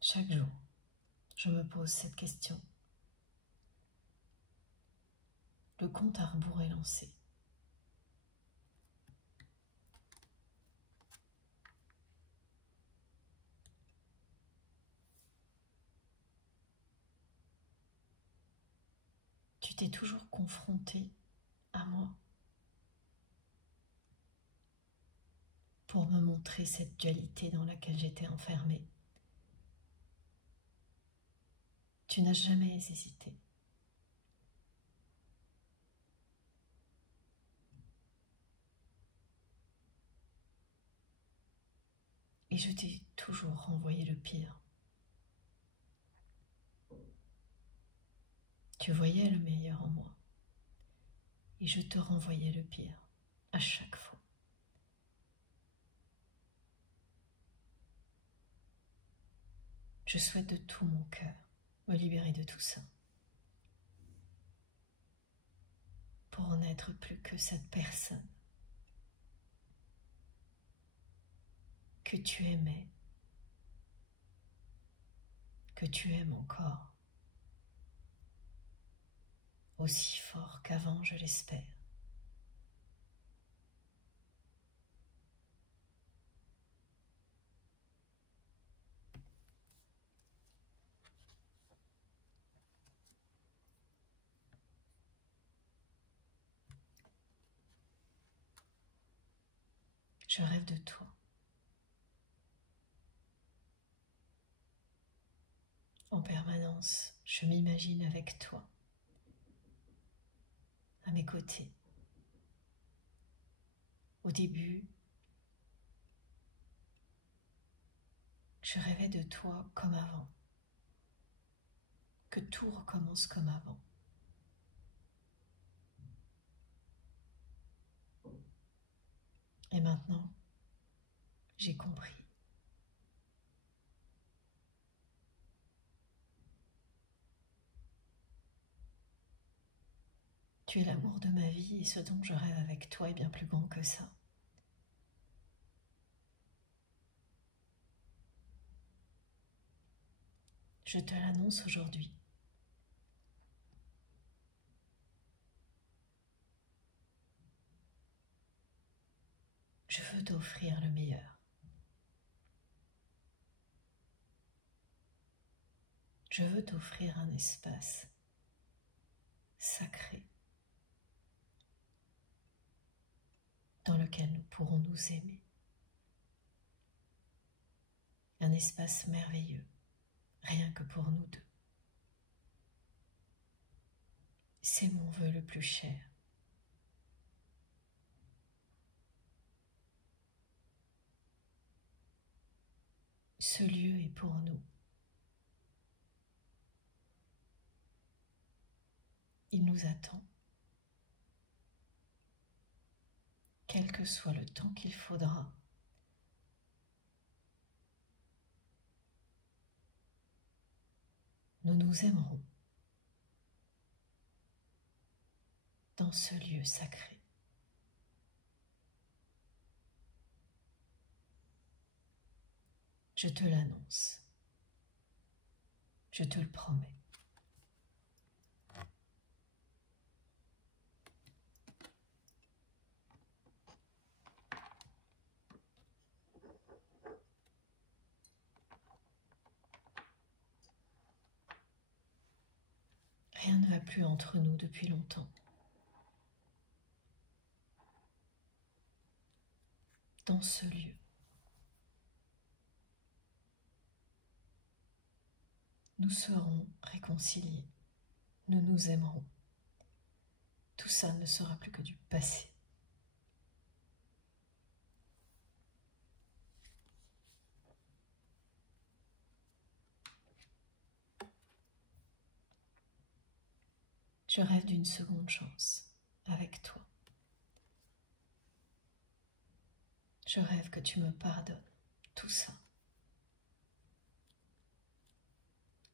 Chaque jour, je me pose cette question. Le compte à rebours est lancé. Tu t'es toujours confronté à moi pour me montrer cette dualité dans laquelle j'étais enfermée. Tu n'as jamais hésité. Et je t'ai toujours renvoyé le pire. Tu voyais le meilleur en moi. Et je te renvoyais le pire, à chaque fois. Je souhaite de tout mon cœur me libérer de tout ça. Pour n'être plus que cette personne que tu aimais, que tu aimes encore, aussi fort qu'avant, je l'espère. Je rêve de toi. En permanence, je m'imagine avec toi, à mes côtés. Au début, je rêvais de toi comme avant, que tout recommence comme avant. Et maintenant, j'ai compris. Tu es l'amour de ma vie et ce dont je rêve avec toi est bien plus grand que ça. Je te l'annonce aujourd'hui. Je veux t'offrir le meilleur. Je veux t'offrir un espace sacré dans lequel nous pourrons nous aimer. Un espace merveilleux, rien que pour nous deux. C'est mon vœu le plus cher. Ce lieu est pour nous. Il nous attend. Quel que soit le temps qu'il faudra. Nous nous aimerons dans ce lieu sacré. Je te l'annonce. Je te le promets. Rien ne va plus entre nous depuis longtemps. Dans ce lieu, nous serons réconciliés. Nous nous aimerons. Tout ça ne sera plus que du passé. Je rêve d'une seconde chance avec toi. Je rêve que tu me pardonnes tout ça.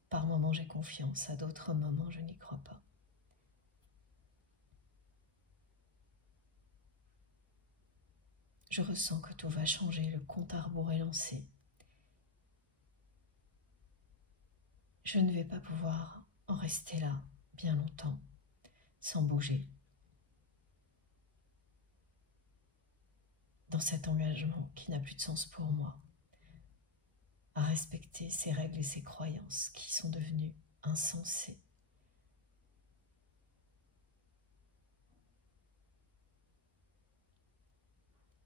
Par moments j'ai confiance, à d'autres moments je n'y crois pas. Je ressens que tout va changer, le compte à rebours est lancé. Je ne vais pas pouvoir en rester là bien longtemps, sans bouger. Dans cet engagement qui n'a plus de sens pour moi, à respecter ces règles et ces croyances qui sont devenues insensées.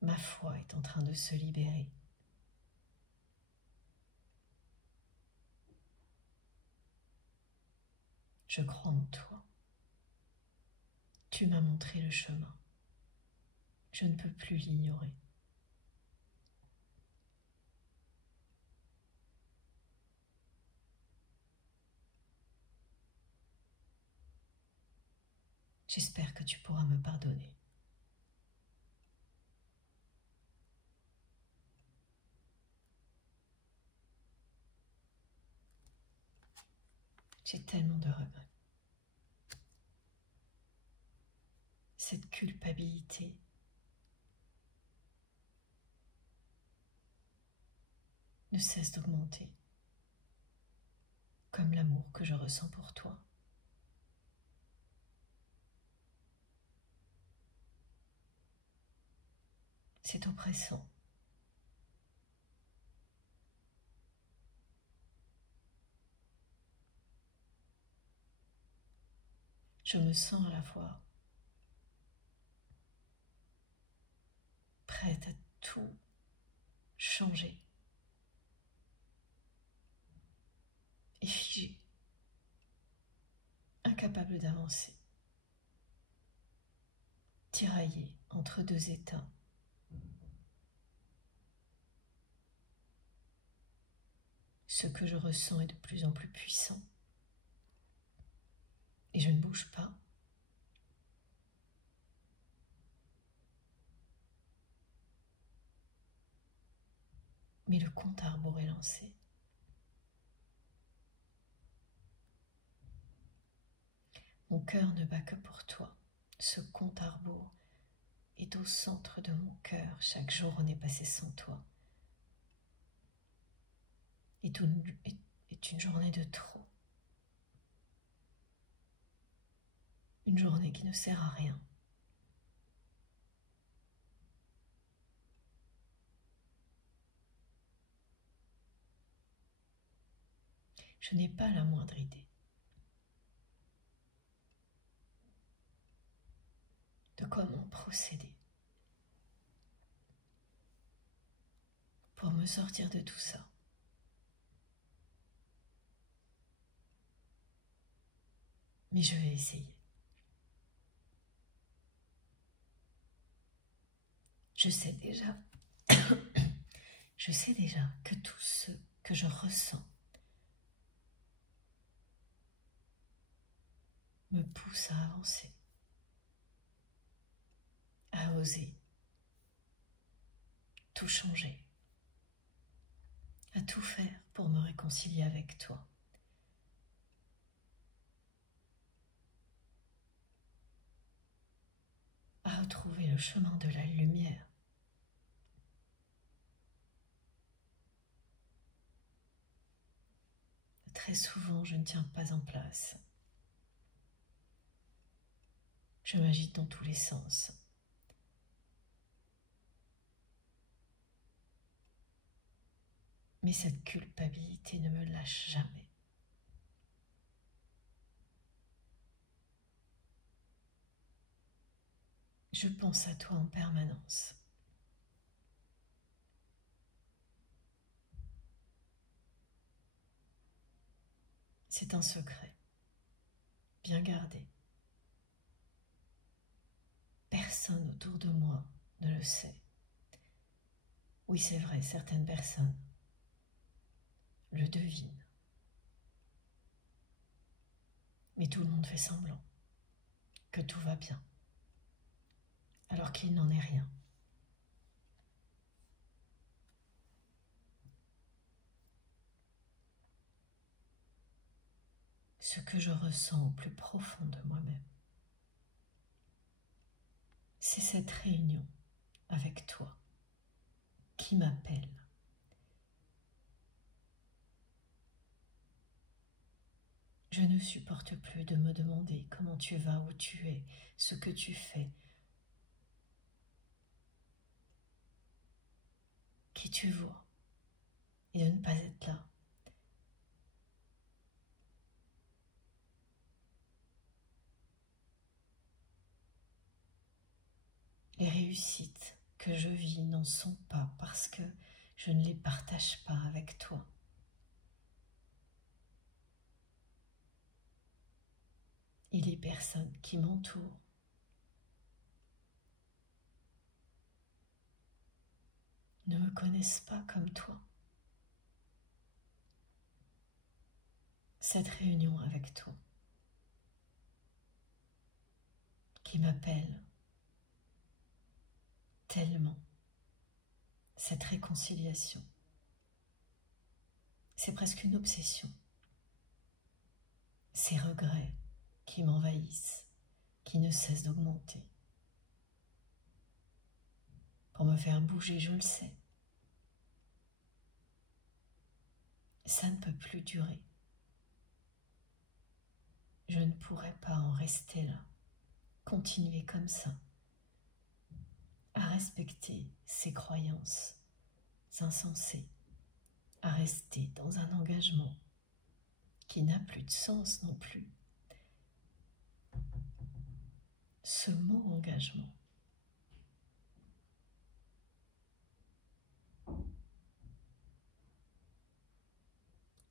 Ma foi est en train de se libérer. Je crois en toi. Tu m'as montré le chemin. Je ne peux plus l'ignorer. J'espère que tu pourras me pardonner. J'ai tellement de regrets. Cette culpabilité ne cesse d'augmenter, comme l'amour que je ressens pour toi. C'est oppressant. Je me sens à la fois prête à tout changer et figée, incapable d'avancer, tiraillée entre deux états. Ce que je ressens est de plus en plus puissant et je ne bouge pas. Mais le compte à rebours est lancé. Mon cœur ne bat que pour toi. Ce compte à rebours est au centre de mon cœur. Chaque jour on est passé sans toi. Est une journée de trop. Une journée qui ne sert à rien. Je n'ai pas la moindre idée de comment procéder pour me sortir de tout ça. Mais je vais essayer. Je sais déjà que tout ce que je ressens me pousse à avancer, à oser tout changer, à tout faire pour me réconcilier avec toi. À retrouver le chemin de la lumière. Très souvent, je ne tiens pas en place. Je m'agite dans tous les sens. Mais cette culpabilité ne me lâche jamais. Je pense à toi en permanence. C'est un secret, bien gardé. Personne autour de moi ne le sait. Oui, c'est vrai, certaines personnes le devinent. Mais tout le monde fait semblant. que tout va bien, alors qu'il n'en est rien. Ce que je ressens au plus profond de moi-même, c'est cette réunion avec toi qui m'appelle. Je ne supporte plus de me demander comment tu vas, où tu es, ce que tu fais, qui tu vois, et de ne pas être là. Les réussites que je vis n'en sont pas parce que je ne les partage pas avec toi. Et les personnes qui m'entourent ne me connaissent pas comme toi. Cette réunion avec toi qui m'appelle tellement, cette réconciliation, c'est presque une obsession. Ces regrets qui m'envahissent, qui ne cessent d'augmenter. Pour me faire bouger, je le sais. Ça ne peut plus durer. Je ne pourrais pas en rester là, continuer comme ça, à respecter ces croyances insensées, à rester dans un engagement qui n'a plus de sens non plus. Ce mot engagement,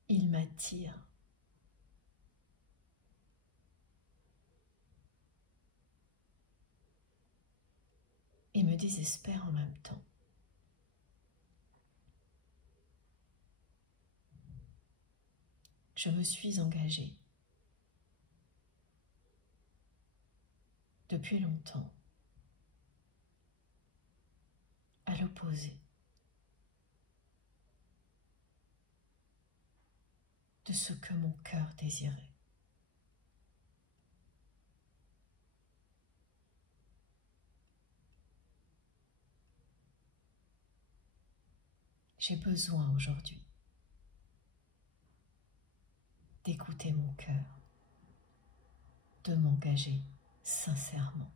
il m'attire. Et me désespère en même temps. Je me suis engagée depuis longtemps à l'opposé de ce que mon cœur désirait. J'ai besoin aujourd'hui d'écouter mon cœur, de m'engager sincèrement.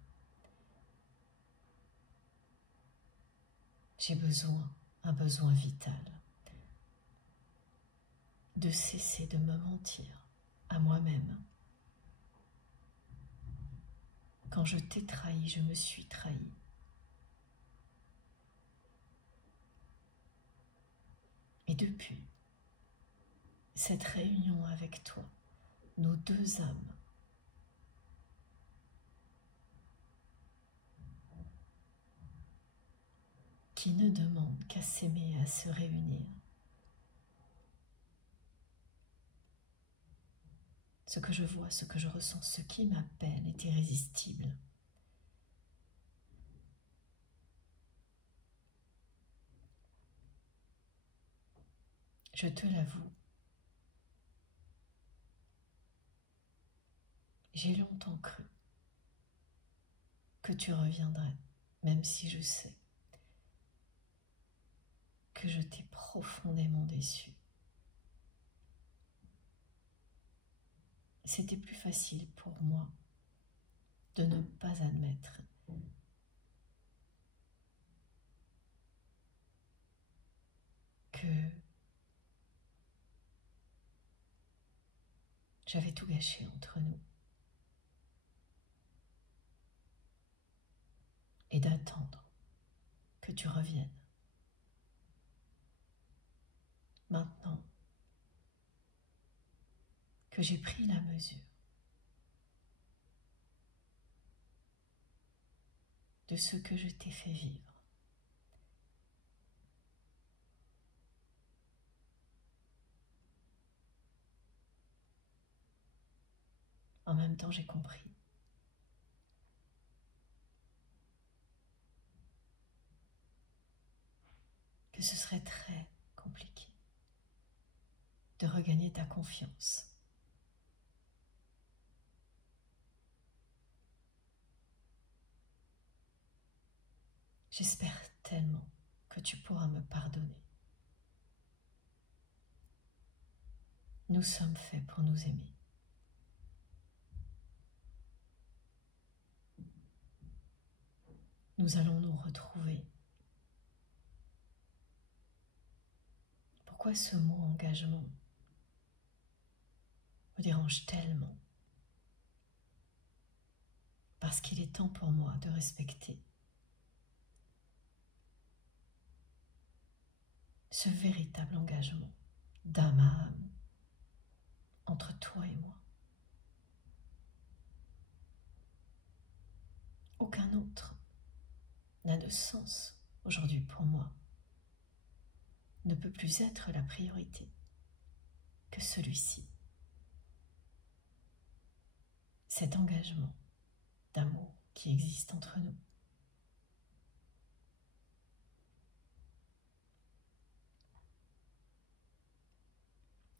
J'ai besoin, un besoin vital, de cesser de me mentir à moi-même. Quand je t'ai trahi, je me suis trahi. Et depuis cette réunion avec toi, nos deux âmes, qui ne demandent qu'à s'aimer et à se réunir, ce que je vois, ce que je ressens, ce qui m'appelle est irrésistible. Je te l'avoue, j'ai longtemps cru que tu reviendrais, même si je sais que je t'ai profondément déçu. C'était plus facile pour moi de ne pas admettre que j'avais tout gâché entre nous et d'attendre que tu reviennes. Maintenant que j'ai pris la mesure de ce que je t'ai fait vivre, en même temps j'ai compris ce serait très compliqué de regagner ta confiance. J'espère tellement que tu pourras me pardonner. Nous sommes faits pour nous aimer. Nous allons nous retrouver. Pourquoi ce mot engagement me dérange tellement? Parce qu'il est temps pour moi de respecter ce véritable engagement d'âme à âme entre toi et moi. Aucun autre n'a de sens aujourd'hui pour moi, ne peut plus être la priorité que celui-ci. Cet engagement d'amour qui existe entre nous.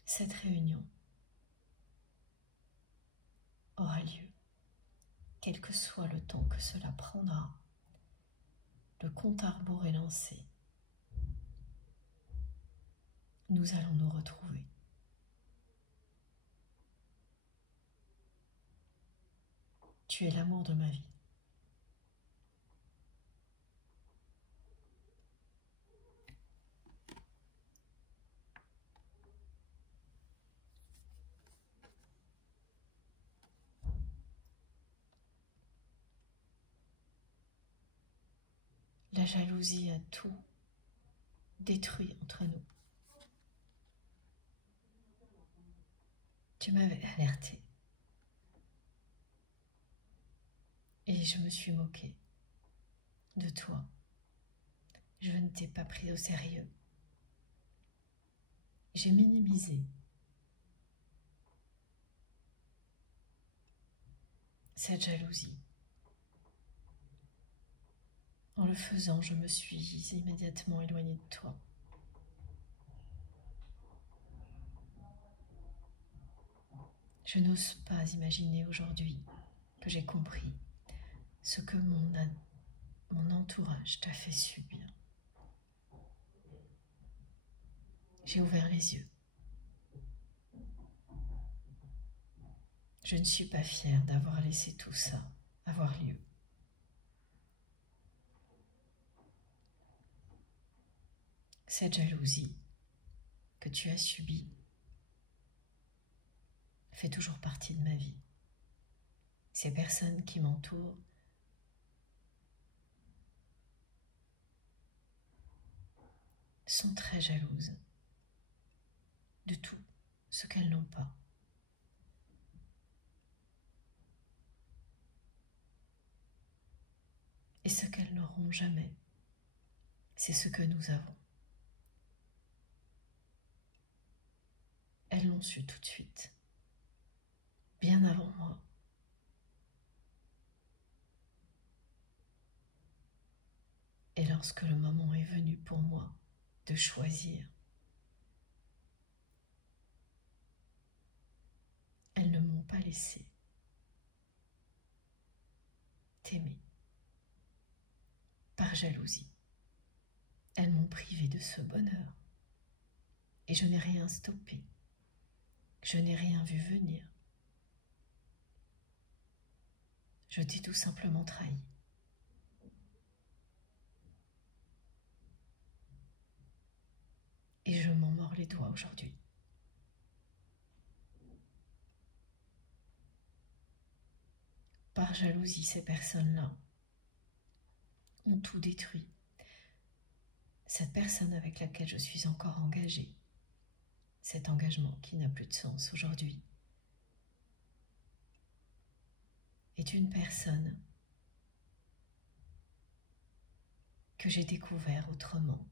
Cette réunion aura lieu, quel que soit le temps que cela prendra. Le compte à rebours est lancé. Nous allons nous retrouver. Tu es l'amour de ma vie. La jalousie a tout détruit entre nous. Tu m'avais alerté et je me suis moquée de toi. Je ne t'ai pas pris au sérieux. J'ai minimisé cette jalousie. En le faisant, je me suis immédiatement éloignée de toi. Je n'ose pas imaginer aujourd'hui que j'ai compris ce que mon entourage t'a fait subir. J'ai ouvert les yeux. Je ne suis pas fière d'avoir laissé tout ça avoir lieu. Cette jalousie que tu as subie fait toujours partie de ma vie. Ces personnes qui m'entourent sont très jalouses de tout ce qu'elles n'ont pas. Et ce qu'elles n'auront jamais, c'est ce que nous avons. Elles l'ont su tout de suite, bien avant moi. Et lorsque le moment est venu pour moi de choisir, elles ne m'ont pas laissé t'aimer. Par jalousie, elles m'ont privé de ce bonheur. Et je n'ai rien stoppé. Je n'ai rien vu venir. Je t'ai tout simplement trahi. Et je m'en mords les doigts aujourd'hui. Par jalousie, ces personnes-là ont tout détruit. Cette personne avec laquelle je suis encore engagée, cet engagement qui n'a plus de sens aujourd'hui, est une personne que j'ai découvert autrement,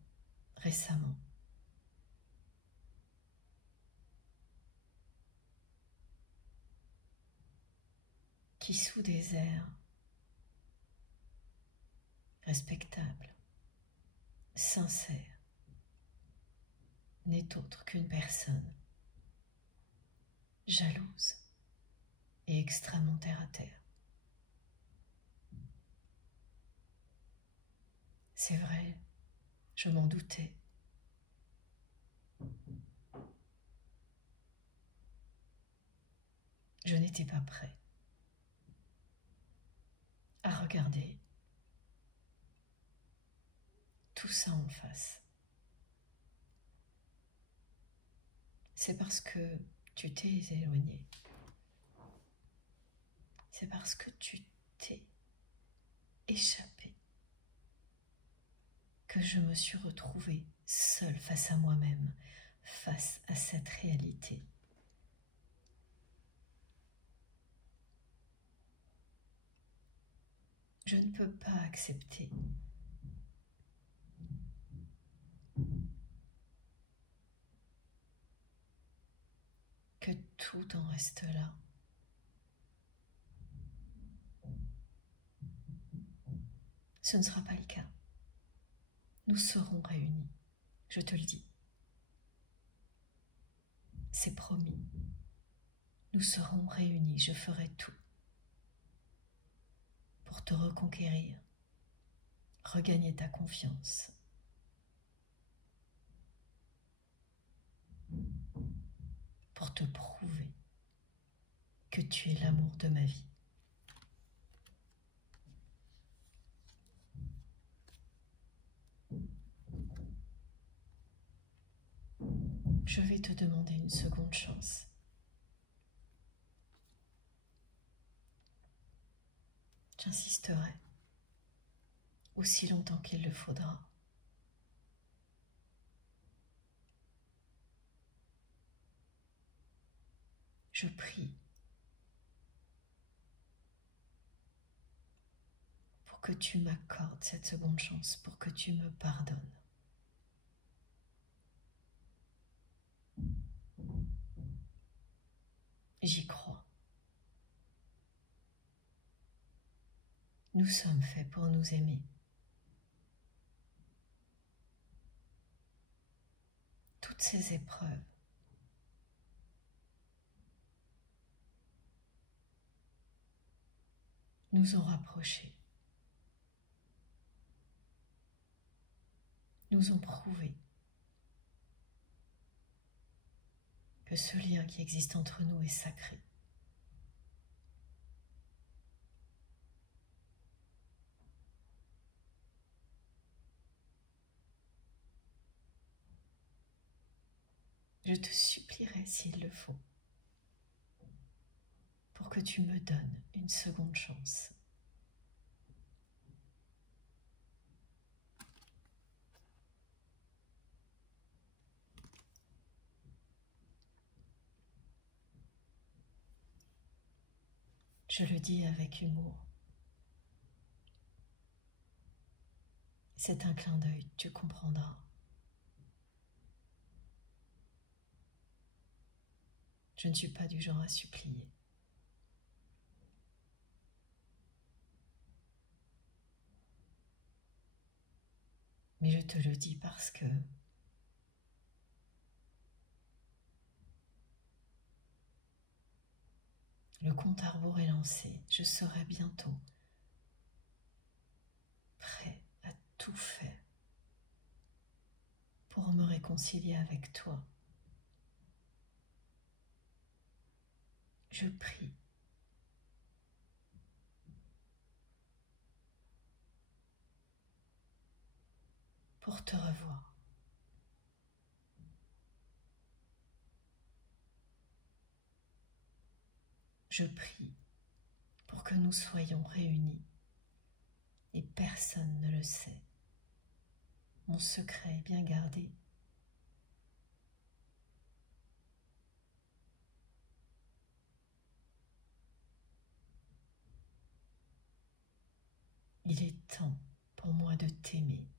récemment. Qui, sous des airs respectables, sincères, n'est autre qu'une personne jalouse et extrêmement terre à terre. C'est vrai, je m'en doutais. Je n'étais pas prêt à regarder tout ça en face. C'est parce que tu t'es éloigné. C'est parce que tu t'es échappé que je me suis retrouvée seule face à moi-même, face à cette réalité. Je ne peux pas accepter que tout en reste là. Ce ne sera pas le cas. Nous serons réunis, je te le dis. C'est promis. Nous serons réunis, je ferai tout pour te reconquérir, regagner ta confiance. Pour te prouver que tu es l'amour de ma vie. Je vais te demander une seconde chance. J'insisterai aussi longtemps qu'il le faudra. Je prie pour que tu m'accordes cette seconde chance, pour que tu me pardonnes. J'y crois. Nous sommes faits pour nous aimer. Toutes ces épreuves nous ont rapprochés, nous ont prouvé que ce lien qui existe entre nous est sacré. Je te supplierai s'il le faut, pour que tu me donnes une seconde chance. Je le dis avec humour. C'est un clin d'œil, tu comprendras. Je ne suis pas du genre à supplier. Mais je te le dis parce que le compte à rebours est lancé. Je serai bientôt prêt à tout faire pour me réconcilier avec toi. Je prie pour te revoir. Je prie pour que nous soyons réunis et personne ne le sait. Mon secret est bien gardé. Il est temps pour moi de t'aimer.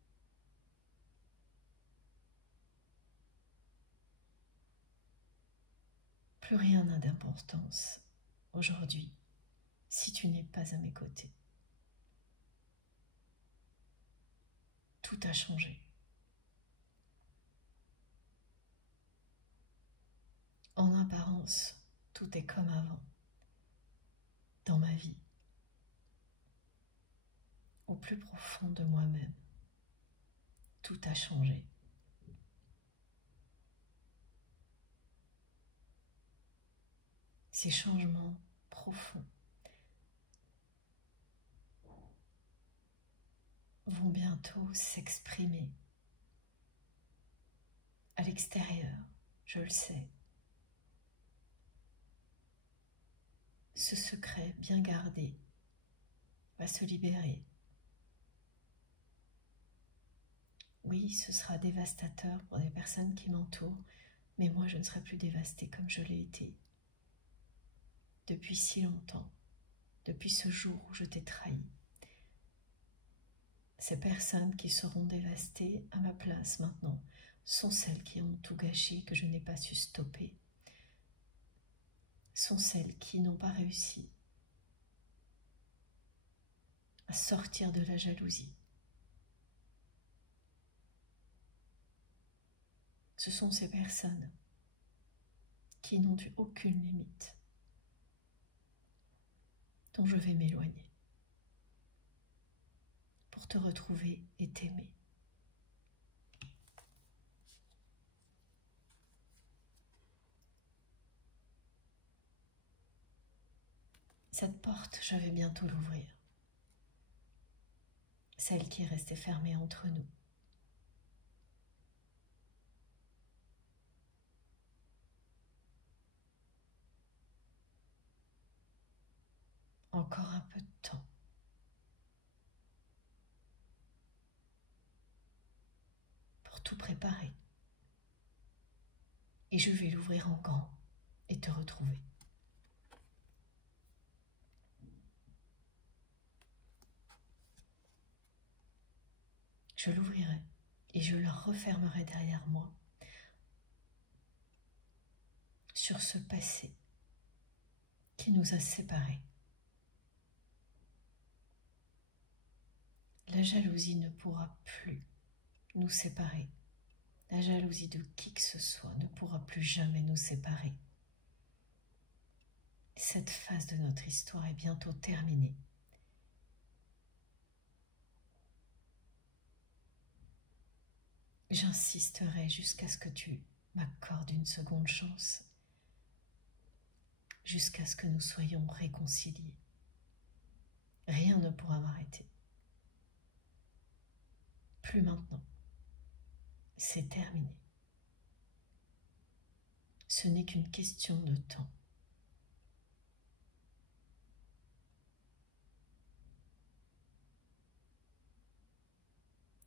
Plus rien n'a d'importance aujourd'hui si tu n'es pas à mes côtés. Tout a changé. En apparence, tout est comme avant. Dans ma vie, au plus profond de moi-même, tout a changé. Ces changements profonds vont bientôt s'exprimer à l'extérieur, je le sais. Ce secret bien gardé va se libérer. Oui, ce sera dévastateur pour les personnes qui m'entourent, mais moi je ne serai plus dévastée comme je l'ai été depuis si longtemps, depuis ce jour où je t'ai trahi. Ces personnes qui seront dévastées à ma place maintenant sont celles qui ont tout gâché, que je n'ai pas su stopper, sont celles qui n'ont pas réussi à sortir de la jalousie. Ce sont ces personnes qui n'ont eu aucune limite dont je vais m'éloigner pour te retrouver et t'aimer. Cette porte, je vais bientôt l'ouvrir. Celle qui est restée fermée entre nous. Encore un peu de temps. Pour tout préparer. Et je vais l'ouvrir en grand et te retrouver. Je l'ouvrirai et je la refermerai derrière moi sur ce passé qui nous a séparés. La jalousie ne pourra plus nous séparer. La jalousie de qui que ce soit ne pourra plus jamais nous séparer. Cette phase de notre histoire est bientôt terminée. J'insisterai jusqu'à ce que tu m'accordes une seconde chance, jusqu'à ce que nous soyons réconciliés. Rien ne pourra m'arrêter. Plus maintenant. C'est terminé. Ce n'est qu'une question de temps.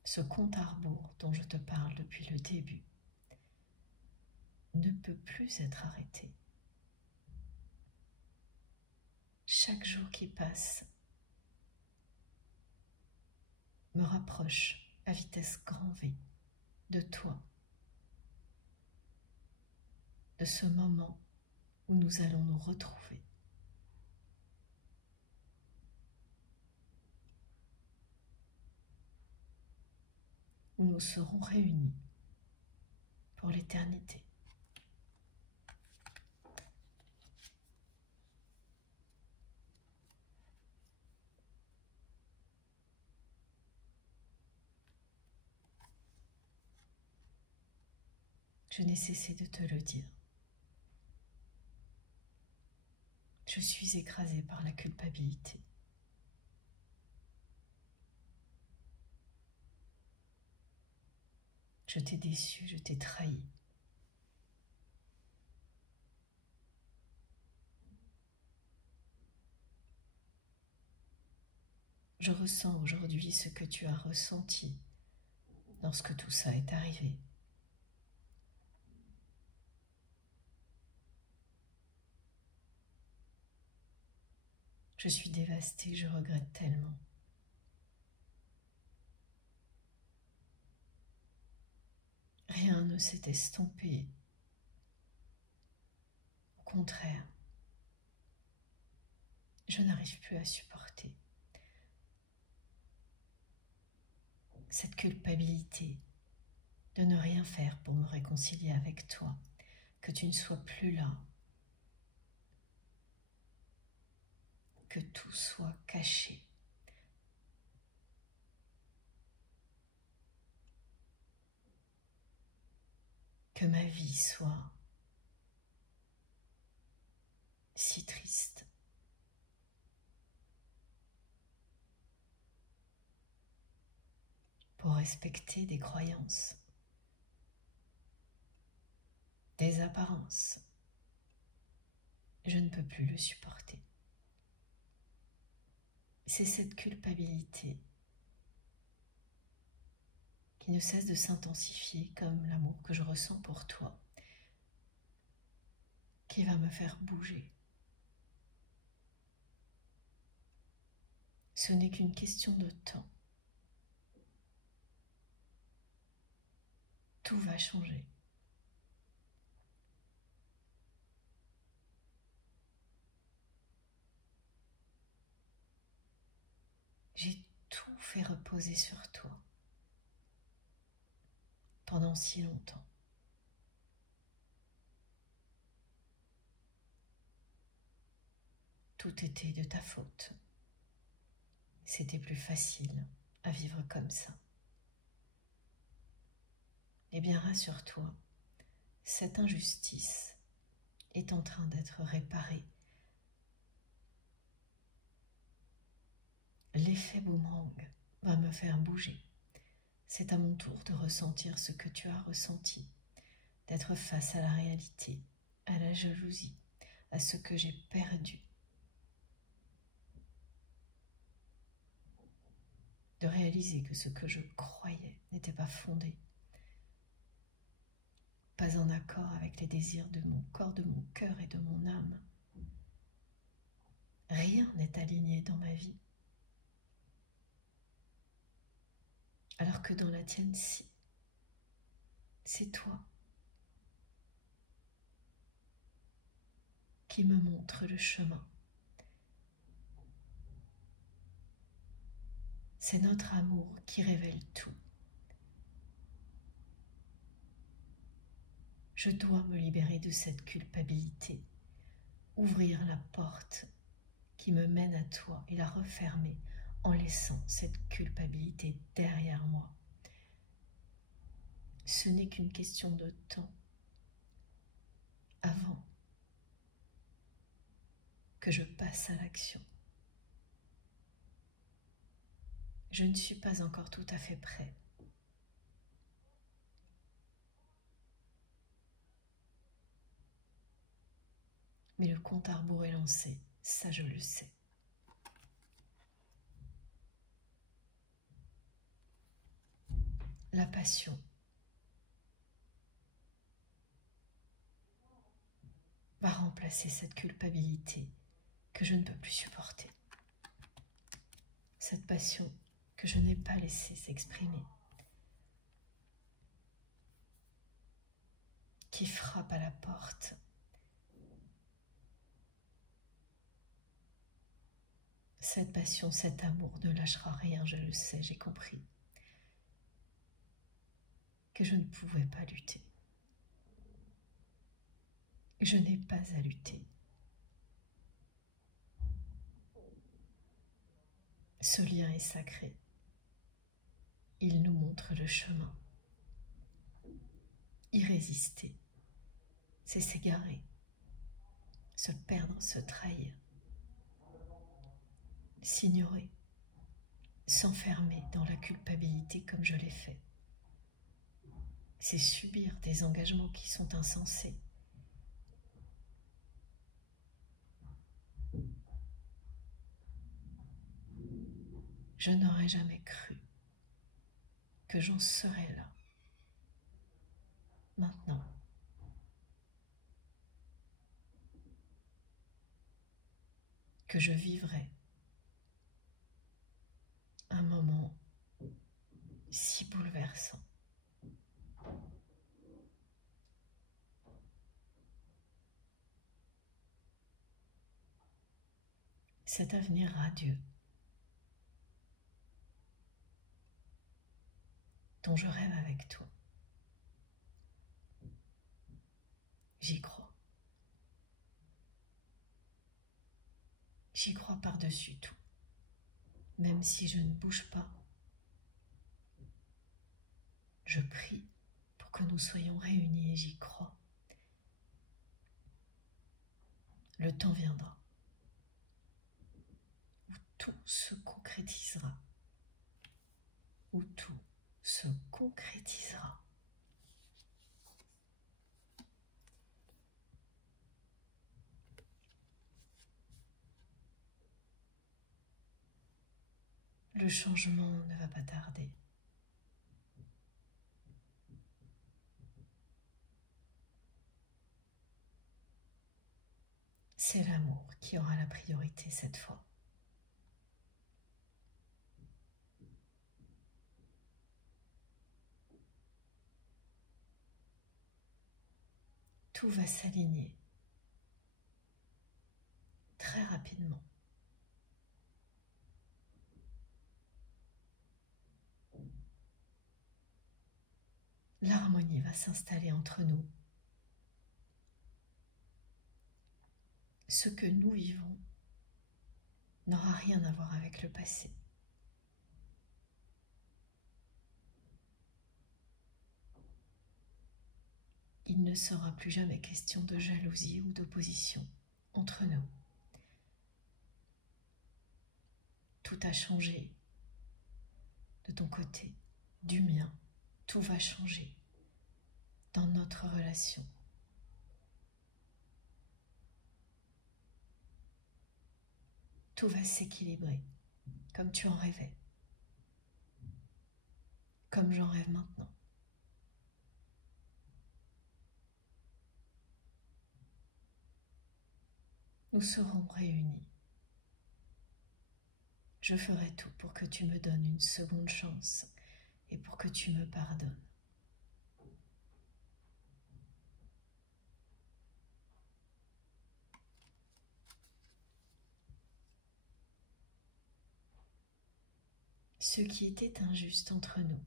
Ce compte à rebours dont je te parle depuis le début ne peut plus être arrêté. Chaque jour qui passe me rapproche à vitesse grand V de toi, de ce moment où nous allons nous retrouver. Où nous serons réunis pour l'éternité. Je n'ai cessé de te le dire. Je suis écrasée par la culpabilité. Je t'ai déçu, je t'ai trahi. Je ressens aujourd'hui ce que tu as ressenti lorsque tout ça est arrivé. Je suis dévastée, je regrette tellement. Rien ne s'est estompé. Au contraire, je n'arrive plus à supporter cette culpabilité de ne rien faire pour me réconcilier avec toi, que tu ne sois plus là, que tout soit caché. Que ma vie soit si triste. Pour respecter des croyances, des apparences. Je ne peux plus le supporter. C'est cette culpabilité qui ne cesse de s'intensifier comme l'amour que je ressens pour toi, qui va me faire bouger. Ce n'est qu'une question de temps. Tout va changer. J'ai tout fait reposer sur toi pendant si longtemps. Tout était de ta faute. C'était plus facile à vivre comme ça. Eh bien, rassure-toi, cette injustice est en train d'être réparée. L'effet boomerang va me faire bouger. C'est à mon tour de ressentir ce que tu as ressenti, d'être face à la réalité, à la jalousie, à ce que j'ai perdu. De réaliser que ce que je croyais n'était pas fondé, pas en accord avec les désirs de mon corps, de mon cœur et de mon âme. Rien n'est aligné dans ma vie. Alors que dans la tienne, si. C'est toi qui me montre le chemin. C'est notre amour qui révèle tout. Je dois me libérer de cette culpabilité, ouvrir la porte qui me mène à toi et la refermer en laissant cette culpabilité derrière moi. Ce n'est qu'une question de temps avant que je passe à l'action. Je ne suis pas encore tout à fait prêt. Mais le compte à rebours est lancé, ça je le sais. La passion va remplacer cette culpabilité que je ne peux plus supporter. Cette passion que je n'ai pas laissée s'exprimer, qui frappe à la porte. Cette passion, cet amour ne lâchera rien, je le sais, j'ai compris que je ne pouvais pas lutter. Je n'ai pas à lutter. Ce lien est sacré. Il nous montre le chemin. Y résister, c'est s'égarer, se perdre, se trahir, s'ignorer, s'enfermer dans la culpabilité comme je l'ai fait. C'est subir des engagements qui sont insensés. Je n'aurais jamais cru que j'en serais là. Maintenant, que je vivrais un moment si bouleversant. Cet avenir radieux dont je rêve avec toi. J'y crois. J'y crois par-dessus tout. Même si je ne bouge pas, je prie pour que nous soyons réunis et j'y crois. Le temps viendra où tout se concrétisera. Où tout se concrétisera. Le changement ne va pas tarder. C'est l'amour qui aura la priorité cette fois. Tout va s'aligner très rapidement. L'harmonie va s'installer entre nous. Ce que nous vivons n'aura rien à voir avec le passé. Il ne sera plus jamais question de jalousie ou d'opposition entre nous. Tout a changé de ton côté, du mien. Tout va changer dans notre relation. Tout va s'équilibrer comme tu en rêvais, comme j'en rêve maintenant. Nous serons réunis. Je ferai tout pour que tu me donnes une seconde chance et pour que tu me pardonnes. Ce qui était injuste entre nous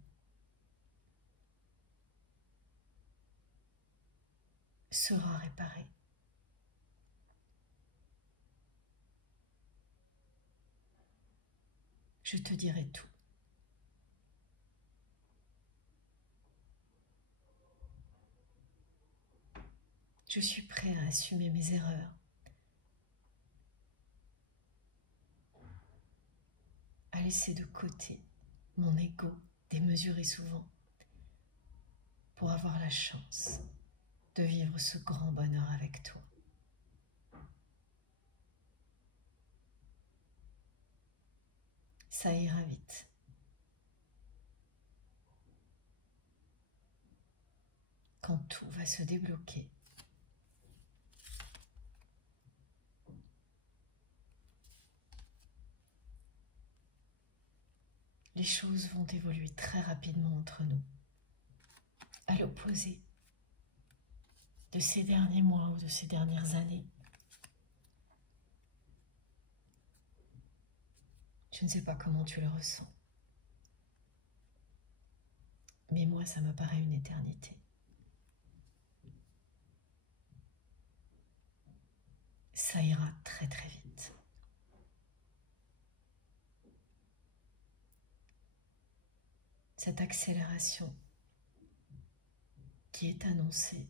sera réparé. Je te dirai tout. Je suis prêt à assumer mes erreurs, à laisser de côté mon ego démesuré souvent pour avoir la chance de vivre ce grand bonheur avec toi. Ça ira vite. Quand tout va se débloquer, les choses vont évoluer très rapidement entre nous. À l'opposé de ces derniers mois ou de ces dernières années. Je ne sais pas comment tu le ressens, mais moi, ça me paraît une éternité. Ça ira très très vite. Cette accélération qui est annoncée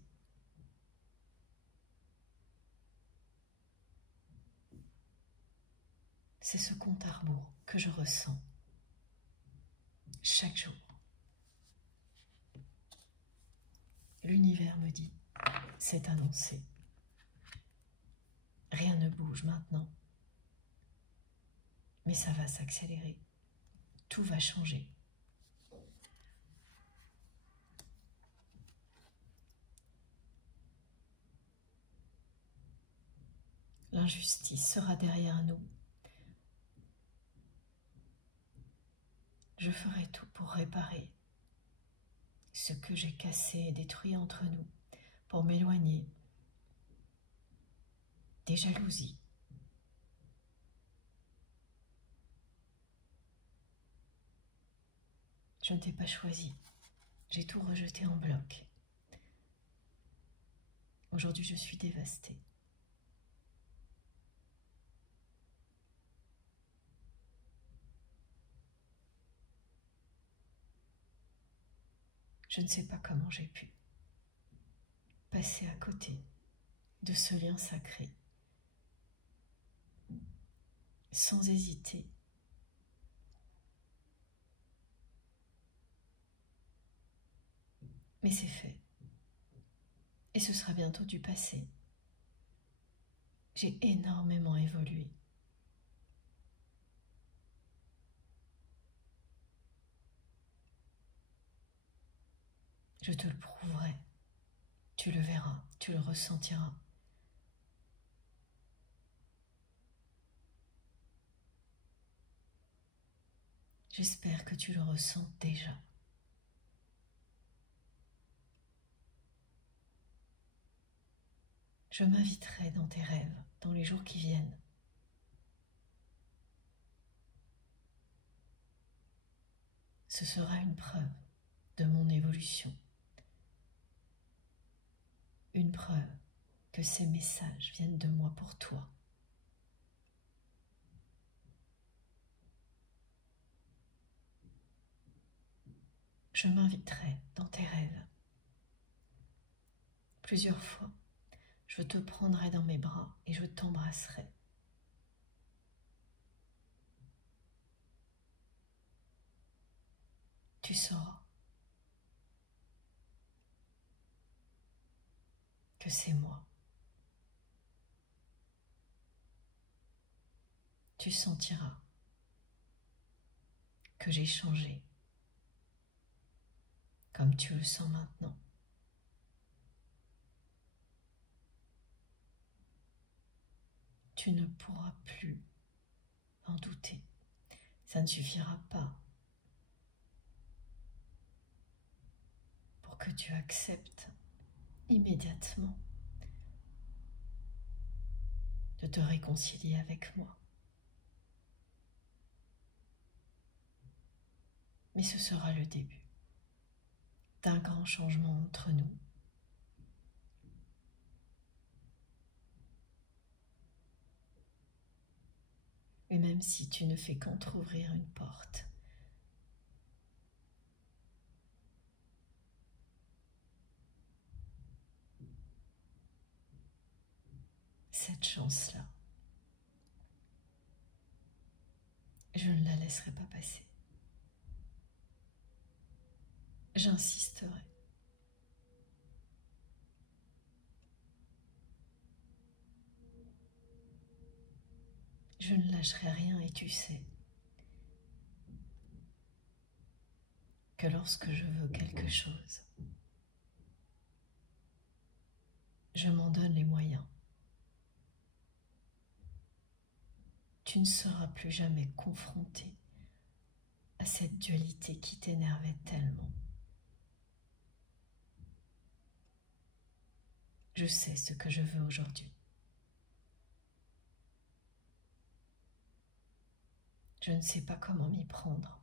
c'est ce compte à rebours que je ressens chaque jour. L'univers me dit, c'est annoncé. Rien ne bouge maintenant, mais ça va s'accélérer. Tout va changer. L'injustice sera derrière nous. Je ferai tout pour réparer ce que j'ai cassé et détruit entre nous, pour m'éloigner des jalousies. Je ne t'ai pas choisi, j'ai tout rejeté en bloc. Aujourd'hui, je suis dévastée. Je ne sais pas comment j'ai pu passer à côté de ce lien sacré, sans hésiter. Mais c'est fait. Et ce sera bientôt du passé. J'ai énormément évolué. Je te le prouverai. Tu le verras, tu le ressentiras. J'espère que tu le ressens déjà. Je m'inviterai dans tes rêves, dans les jours qui viennent. Ce sera une preuve de mon évolution. Une preuve que ces messages viennent de moi pour toi. Je m'inviterai dans tes rêves. Plusieurs fois, je te prendrai dans mes bras et je t'embrasserai. Tu sauras que c'est moi. Tu sentiras que j'ai changé, comme tu le sens maintenant. Tu ne pourras plus en douter. Ça ne suffira pas pour que tu acceptes immédiatement de te réconcilier avec moi. Mais ce sera le début d'un grand changement entre nous. Et même si tu ne fais qu'entrouvrir une porte, cette chance-là, je ne la laisserai pas passer. J'insisterai. Je ne lâcherai rien et tu sais que lorsque je veux quelque chose, je m'en donne les moyens. Tu ne seras plus jamais confronté à cette dualité qui t'énervait tellement. Je sais ce que je veux aujourd'hui. Je ne sais pas comment m'y prendre.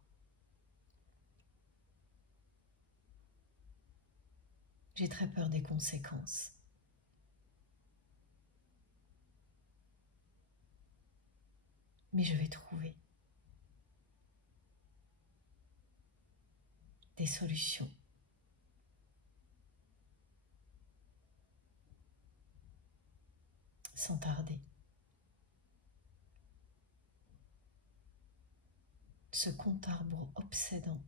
J'ai très peur des conséquences. Mais je vais trouver des solutions. Sans tarder. Ce compte à rebours obsédant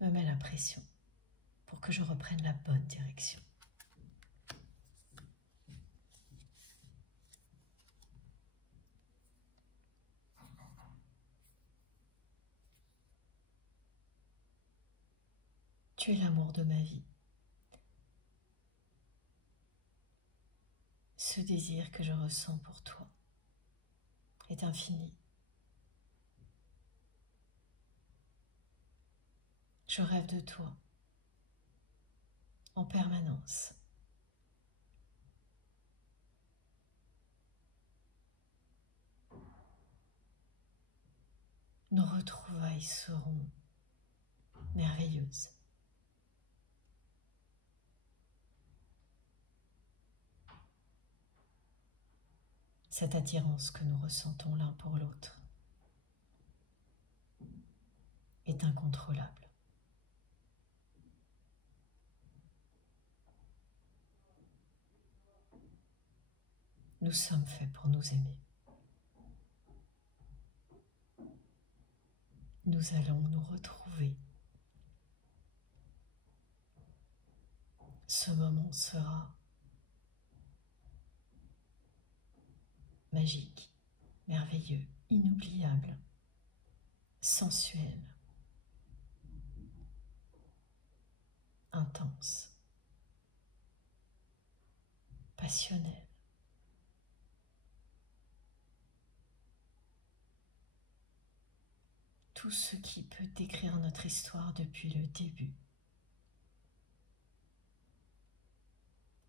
me met la pression pour que je reprenne la bonne direction. Tu es l'amour de ma vie. Ce désir que je ressens pour toi est infini. Je rêve de toi en permanence. Nos retrouvailles seront merveilleuses. cette attirance que nous ressentons l'un pour l'autre est incontrôlable. Nous sommes faits pour nous aimer. Nous allons nous retrouver. Ce moment sera magique, merveilleux, inoubliable, sensuel, intense, passionnel. Tout ce qui peut décrire notre histoire depuis le début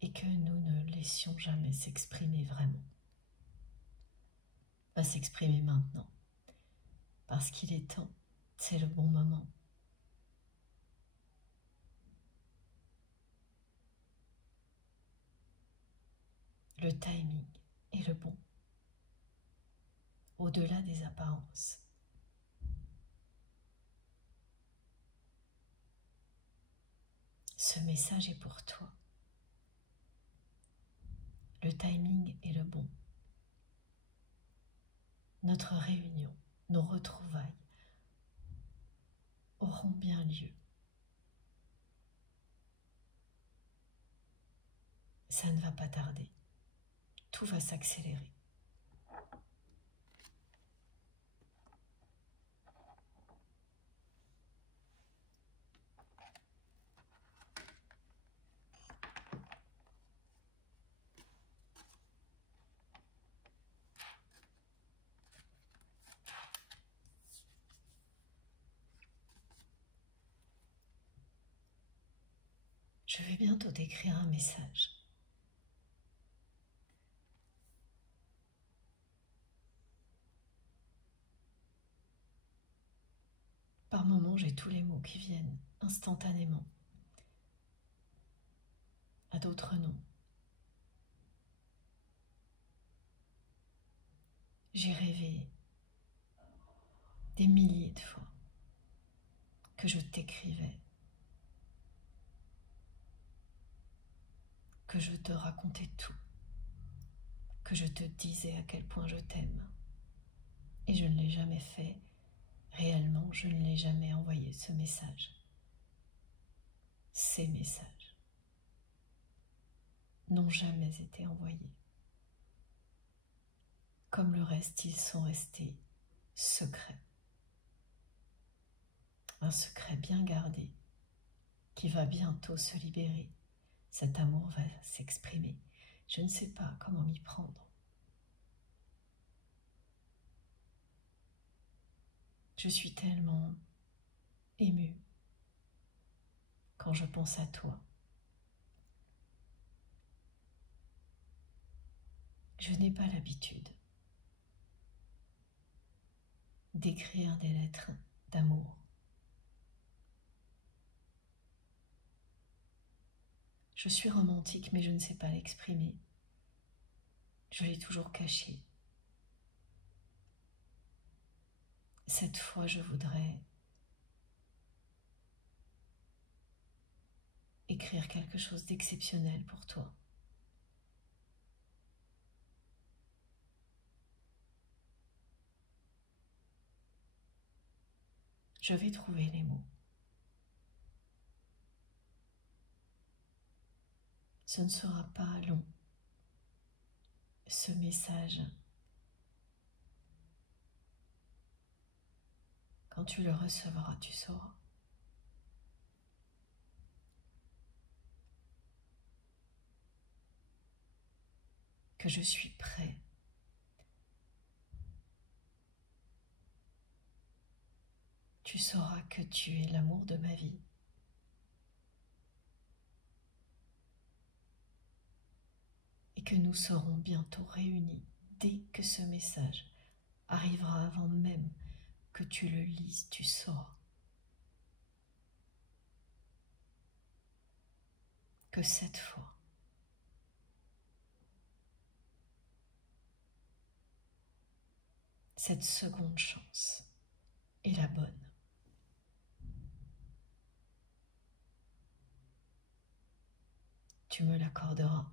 et que nous ne laissions jamais s'exprimer vraiment va s'exprimer maintenant parce qu'il est temps, c'est le bon moment. Le timing est le bon, au-delà des apparences. Ce message est pour toi. Le timing est le bon. Notre réunion, nos retrouvailles auront bien lieu. Ça ne va pas tarder. Tout va s'accélérer. Je vais bientôt t'écrire un message. Par moments, j'ai tous les mots qui viennent instantanément. À d'autres, non. J'ai rêvé des milliers de fois que je t'écrivais, que je te racontais tout, que je te disais à quel point je t'aime. Et je ne l'ai jamais fait, réellement, je ne l'ai jamais envoyé ce message. Ces messages n'ont jamais été envoyés. Comme le reste, ils sont restés secrets. Un secret bien gardé qui va bientôt se libérer. Cet amour va s'exprimer. Je ne sais pas comment m'y prendre. Je suis tellement émue quand je pense à toi. Je n'ai pas l'habitude d'écrire des lettres d'amour. Je suis romantique, mais je ne sais pas l'exprimer. Je l'ai toujours caché. Cette fois, je voudrais écrire quelque chose d'exceptionnel pour toi. Je vais trouver les mots. Ce ne sera pas long. Ce message, quand tu le recevras, tu sauras. Que je suis prêt tu sauras que tu es l'amour de ma vie. Et que nous serons bientôt réunis dès que ce message arrivera avant même que tu le lises, tu sauras que cette fois, cette seconde chance est la bonne. Tu me l'accorderas.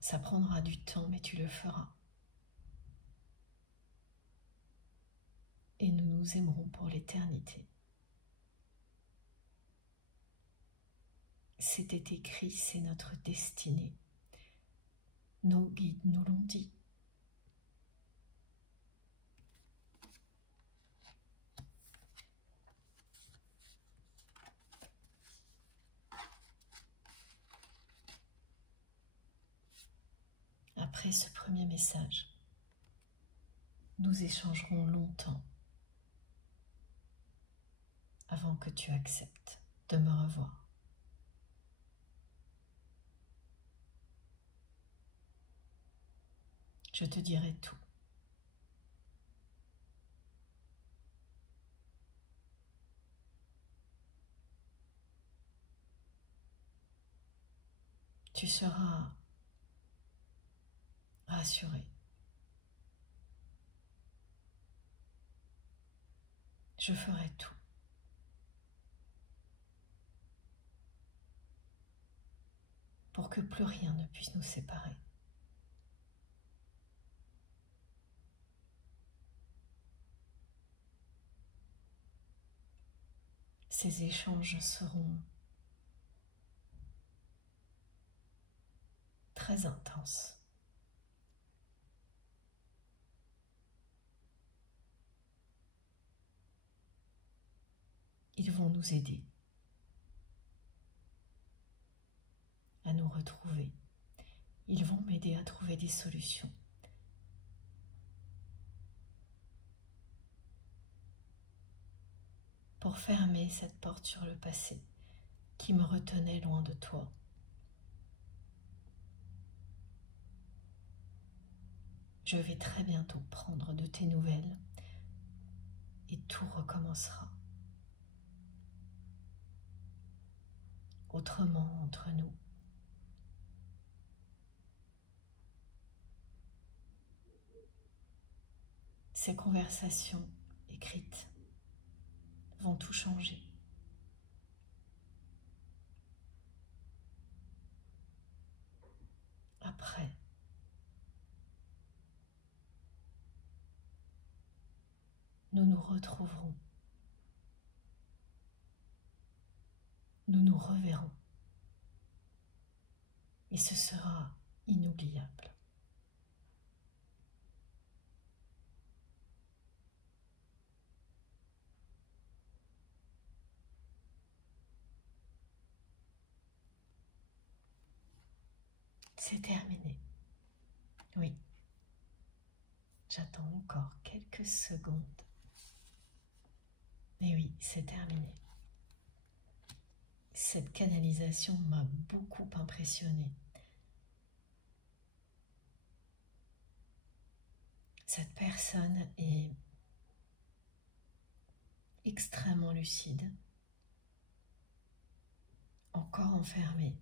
Ça prendra du temps, mais tu le feras. Et nous nous aimerons pour l'éternité. C'était écrit, c'est notre destinée. Nos guides nous l'ont dit. Après ce premier message, nous échangerons longtemps avant que tu acceptes de me revoir. Je te dirai tout. Tu seras rassuré. Je ferai tout pour que plus rien ne puisse nous séparer. Ces échanges seront très intenses. Ils vont nous aider à nous retrouver. Ils vont m'aider à trouver des solutions. Pour fermer cette porte sur le passé qui me retenait loin de toi. Je vais très bientôt prendre de tes nouvelles et tout recommencera. Autrement entre nous. Ces conversations écrites vont tout changer. Après, nous nous retrouverons. Nous nous reverrons. Et ce sera inoubliable. C'est terminé. Oui. J'attends encore quelques secondes. Mais oui, c'est terminé. Cette canalisation m'a beaucoup impressionnée. Cette personne est extrêmement lucide, encore enfermée,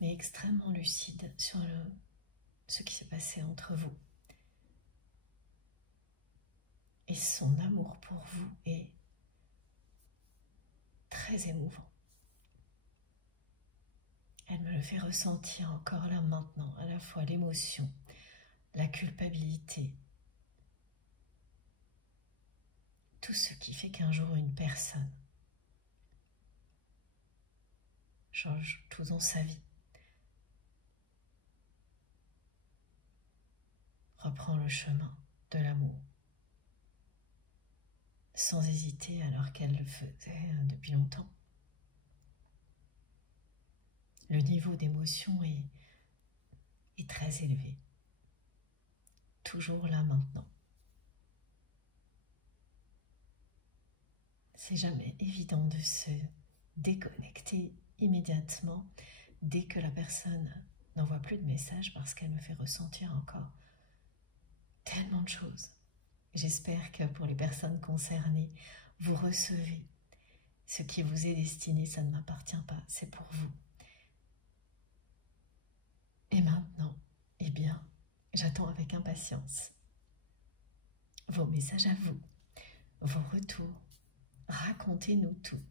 mais extrêmement lucide sur ce qui s'est passé entre vous. Et son amour pour vous est très émouvant. Elle me le fait ressentir encore là maintenant, à la fois l'émotion, la culpabilité, tout ce qui fait qu'un jour une personne change tout dans sa vie, reprend le chemin de l'amour, sans hésiter alors qu'elle le faisait depuis longtemps. Le niveau d'émotion est très élevé, toujours là maintenant. C'est jamais évident de se déconnecter immédiatement dès que la personne n'envoie plus de message parce qu'elle me fait ressentir encore tellement de choses. J'espère que pour les personnes concernées, vous recevez ce qui vous est destiné. Ça ne m'appartient pas, c'est pour vous. bien, j'attends avec impatience vos messages à vous, vos retours. Racontez-nous tout.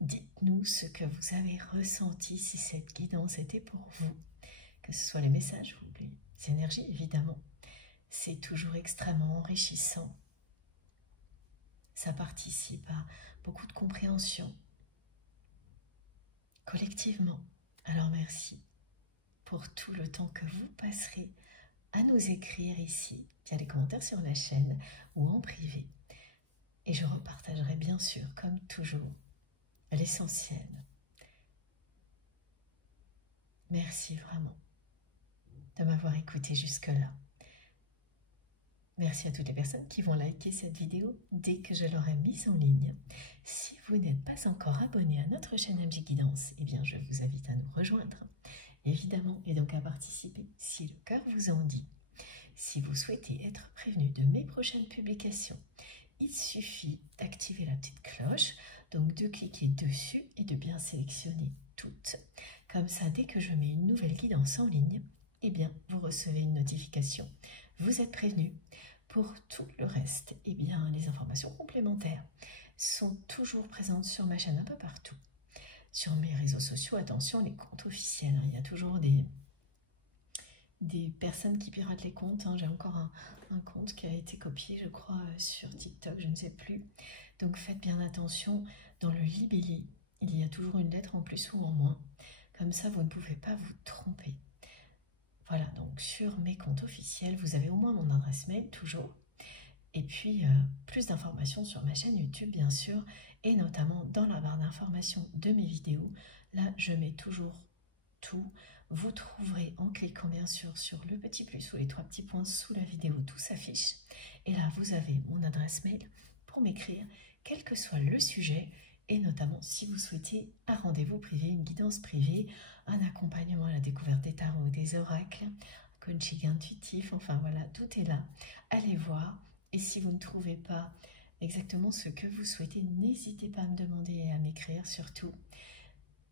Dites-nous ce que vous avez ressenti si cette guidance était pour vous, que ce soit les messages ou les énergies évidemment. C'est toujours extrêmement enrichissant. Ça participe à beaucoup de compréhension collectivement. Alors merci pour tout le temps que vous passerez à nous écrire ici, via les commentaires sur la chaîne ou en privé. Et je repartagerai bien sûr, comme toujours, l'essentiel. Merci vraiment de m'avoir écouté jusque-là. Merci à toutes les personnes qui vont liker cette vidéo dès que je l'aurai mise en ligne. Si vous n'êtes pas encore abonné à notre chaîne MJ Guidance, eh bien je vous invite à nous rejoindre, évidemment, et donc à participer si le cœur vous en dit. Si vous souhaitez être prévenu de mes prochaines publications, il suffit d'activer la petite cloche, donc de cliquer dessus et de bien sélectionner toutes. Comme ça, dès que je mets une nouvelle guidance en ligne, eh bien, vous recevez une notification. Vous êtes prévenu. Pour tout le reste, eh bien, les informations complémentaires sont toujours présentes sur ma chaîne un peu partout. Sur mes réseaux sociaux, attention, les comptes officiels, hein, il y a toujours des personnes qui piratent les comptes. Hein. J'ai encore un compte qui a été copié, je crois, sur TikTok, je ne sais plus. Donc faites bien attention, dans le libellé, il y a toujours une lettre en plus ou en moins. Comme ça, vous ne pouvez pas vous tromper. Voilà, donc sur mes comptes officiels, vous avez au moins mon adresse mail, toujours. Et puis, plus d'informations sur ma chaîne YouTube, bien sûr, et notamment dans la barre d'informations de mes vidéos. Là, je mets toujours tout. Vous trouverez en cliquant, bien sûr, sur le petit plus ou les 3 petits points sous la vidéo, tout s'affiche. Et là, vous avez mon adresse mail pour m'écrire, quel que soit le sujet, et notamment si vous souhaitez un rendez-vous privé, une guidance privée, un accompagnement à la découverte des tarots, des oracles, un coaching intuitif, enfin voilà, tout est là. Allez voir, et si vous ne trouvez pas exactement ce que vous souhaitez, n'hésitez pas à me demander et à m'écrire surtout.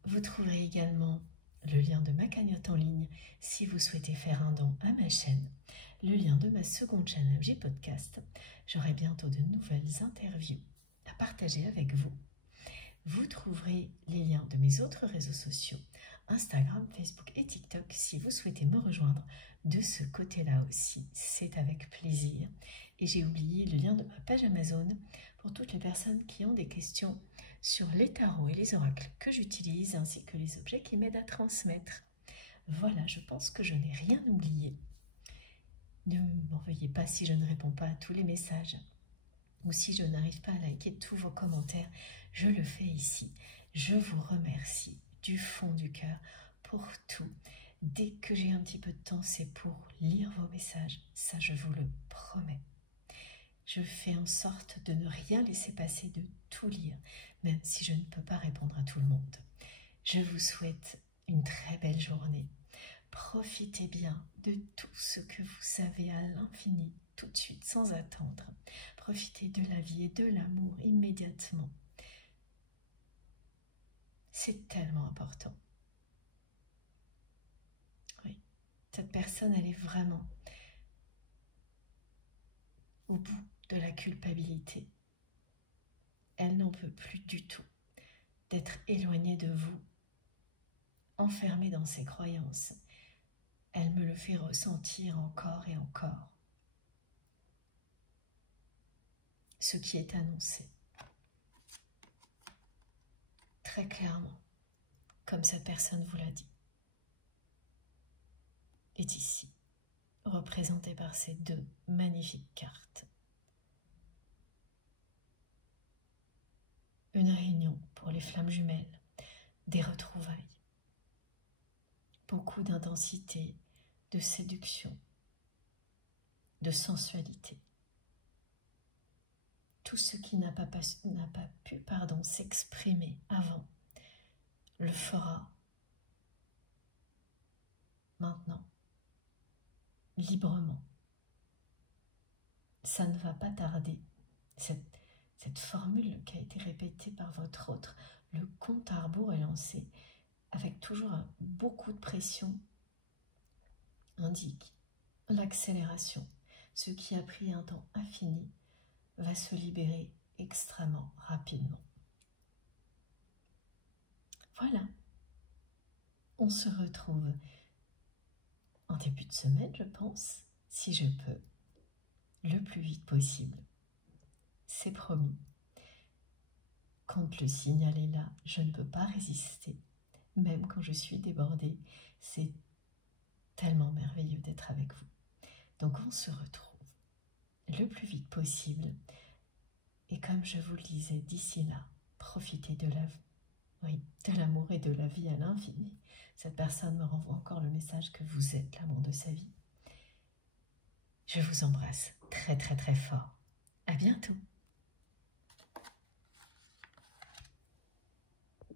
Vous trouverez également le lien de ma cagnotte en ligne si vous souhaitez faire un don à ma chaîne, le lien de ma seconde chaîne MJ Podcast. J'aurai bientôt de nouvelles interviews à partager avec vous. Vous trouverez les liens de mes autres réseaux sociaux, Instagram, Facebook et TikTok, si vous souhaitez me rejoindre de ce côté-là aussi. C'est avec plaisir. Et j'ai oublié le lien de ma page Amazon pour toutes les personnes qui ont des questions sur les tarots et les oracles que j'utilise, ainsi que les objets qui m'aident à transmettre. Voilà, je pense que je n'ai rien oublié. Ne m'en veuillez pas si je ne réponds pas à tous les messages, ou si je n'arrive pas à liker tous vos commentaires, je le fais ici. Je vous remercie du fond du cœur pour tout. Dès que j'ai un petit peu de temps, c'est pour lire vos messages. Ça, je vous le promets. Je fais en sorte de ne rien laisser passer, de tout lire, même si je ne peux pas répondre à tout le monde. Je vous souhaite une très belle journée. Profitez bien de tout ce que vous avez à l'infini, tout de suite, sans attendre. Profitez de la vie et de l'amour immédiatement. C'est tellement important. Oui, cette personne, elle est vraiment au bout de la culpabilité. Elle n'en peut plus du tout d'être éloignée de vous, enfermée dans ses croyances. Elle me le fait ressentir encore et encore. Ce qui est annoncé, très clairement, comme cette personne vous l'a dit, est ici, représenté par ces 2 magnifiques cartes. Une réunion pour les flammes jumelles, des retrouvailles, beaucoup d'intensité, de séduction, de sensualité. Tout ce qui n'a pas pu s'exprimer avant le fera maintenant, librement. Ça ne va pas tarder. Cette formule qui a été répétée par votre autre, le compte à rebours est lancé avec toujours beaucoup de pression indique l'accélération. Ce qui a pris un temps infini va se libérer extrêmement rapidement. Voilà. On se retrouve en début de semaine, je pense, si je peux, le plus vite possible. C'est promis. Quand le signal est là, je ne peux pas résister, même quand je suis débordée. C'est tellement merveilleux d'être avec vous. Donc on se retrouve le plus vite possible. Et comme je vous le disais, d'ici là, profitez de l'amour et de la vie à l'infini. Cette personne me renvoie encore le message que vous êtes l'amour de sa vie. Je vous embrasse très très très fort. À bientôt.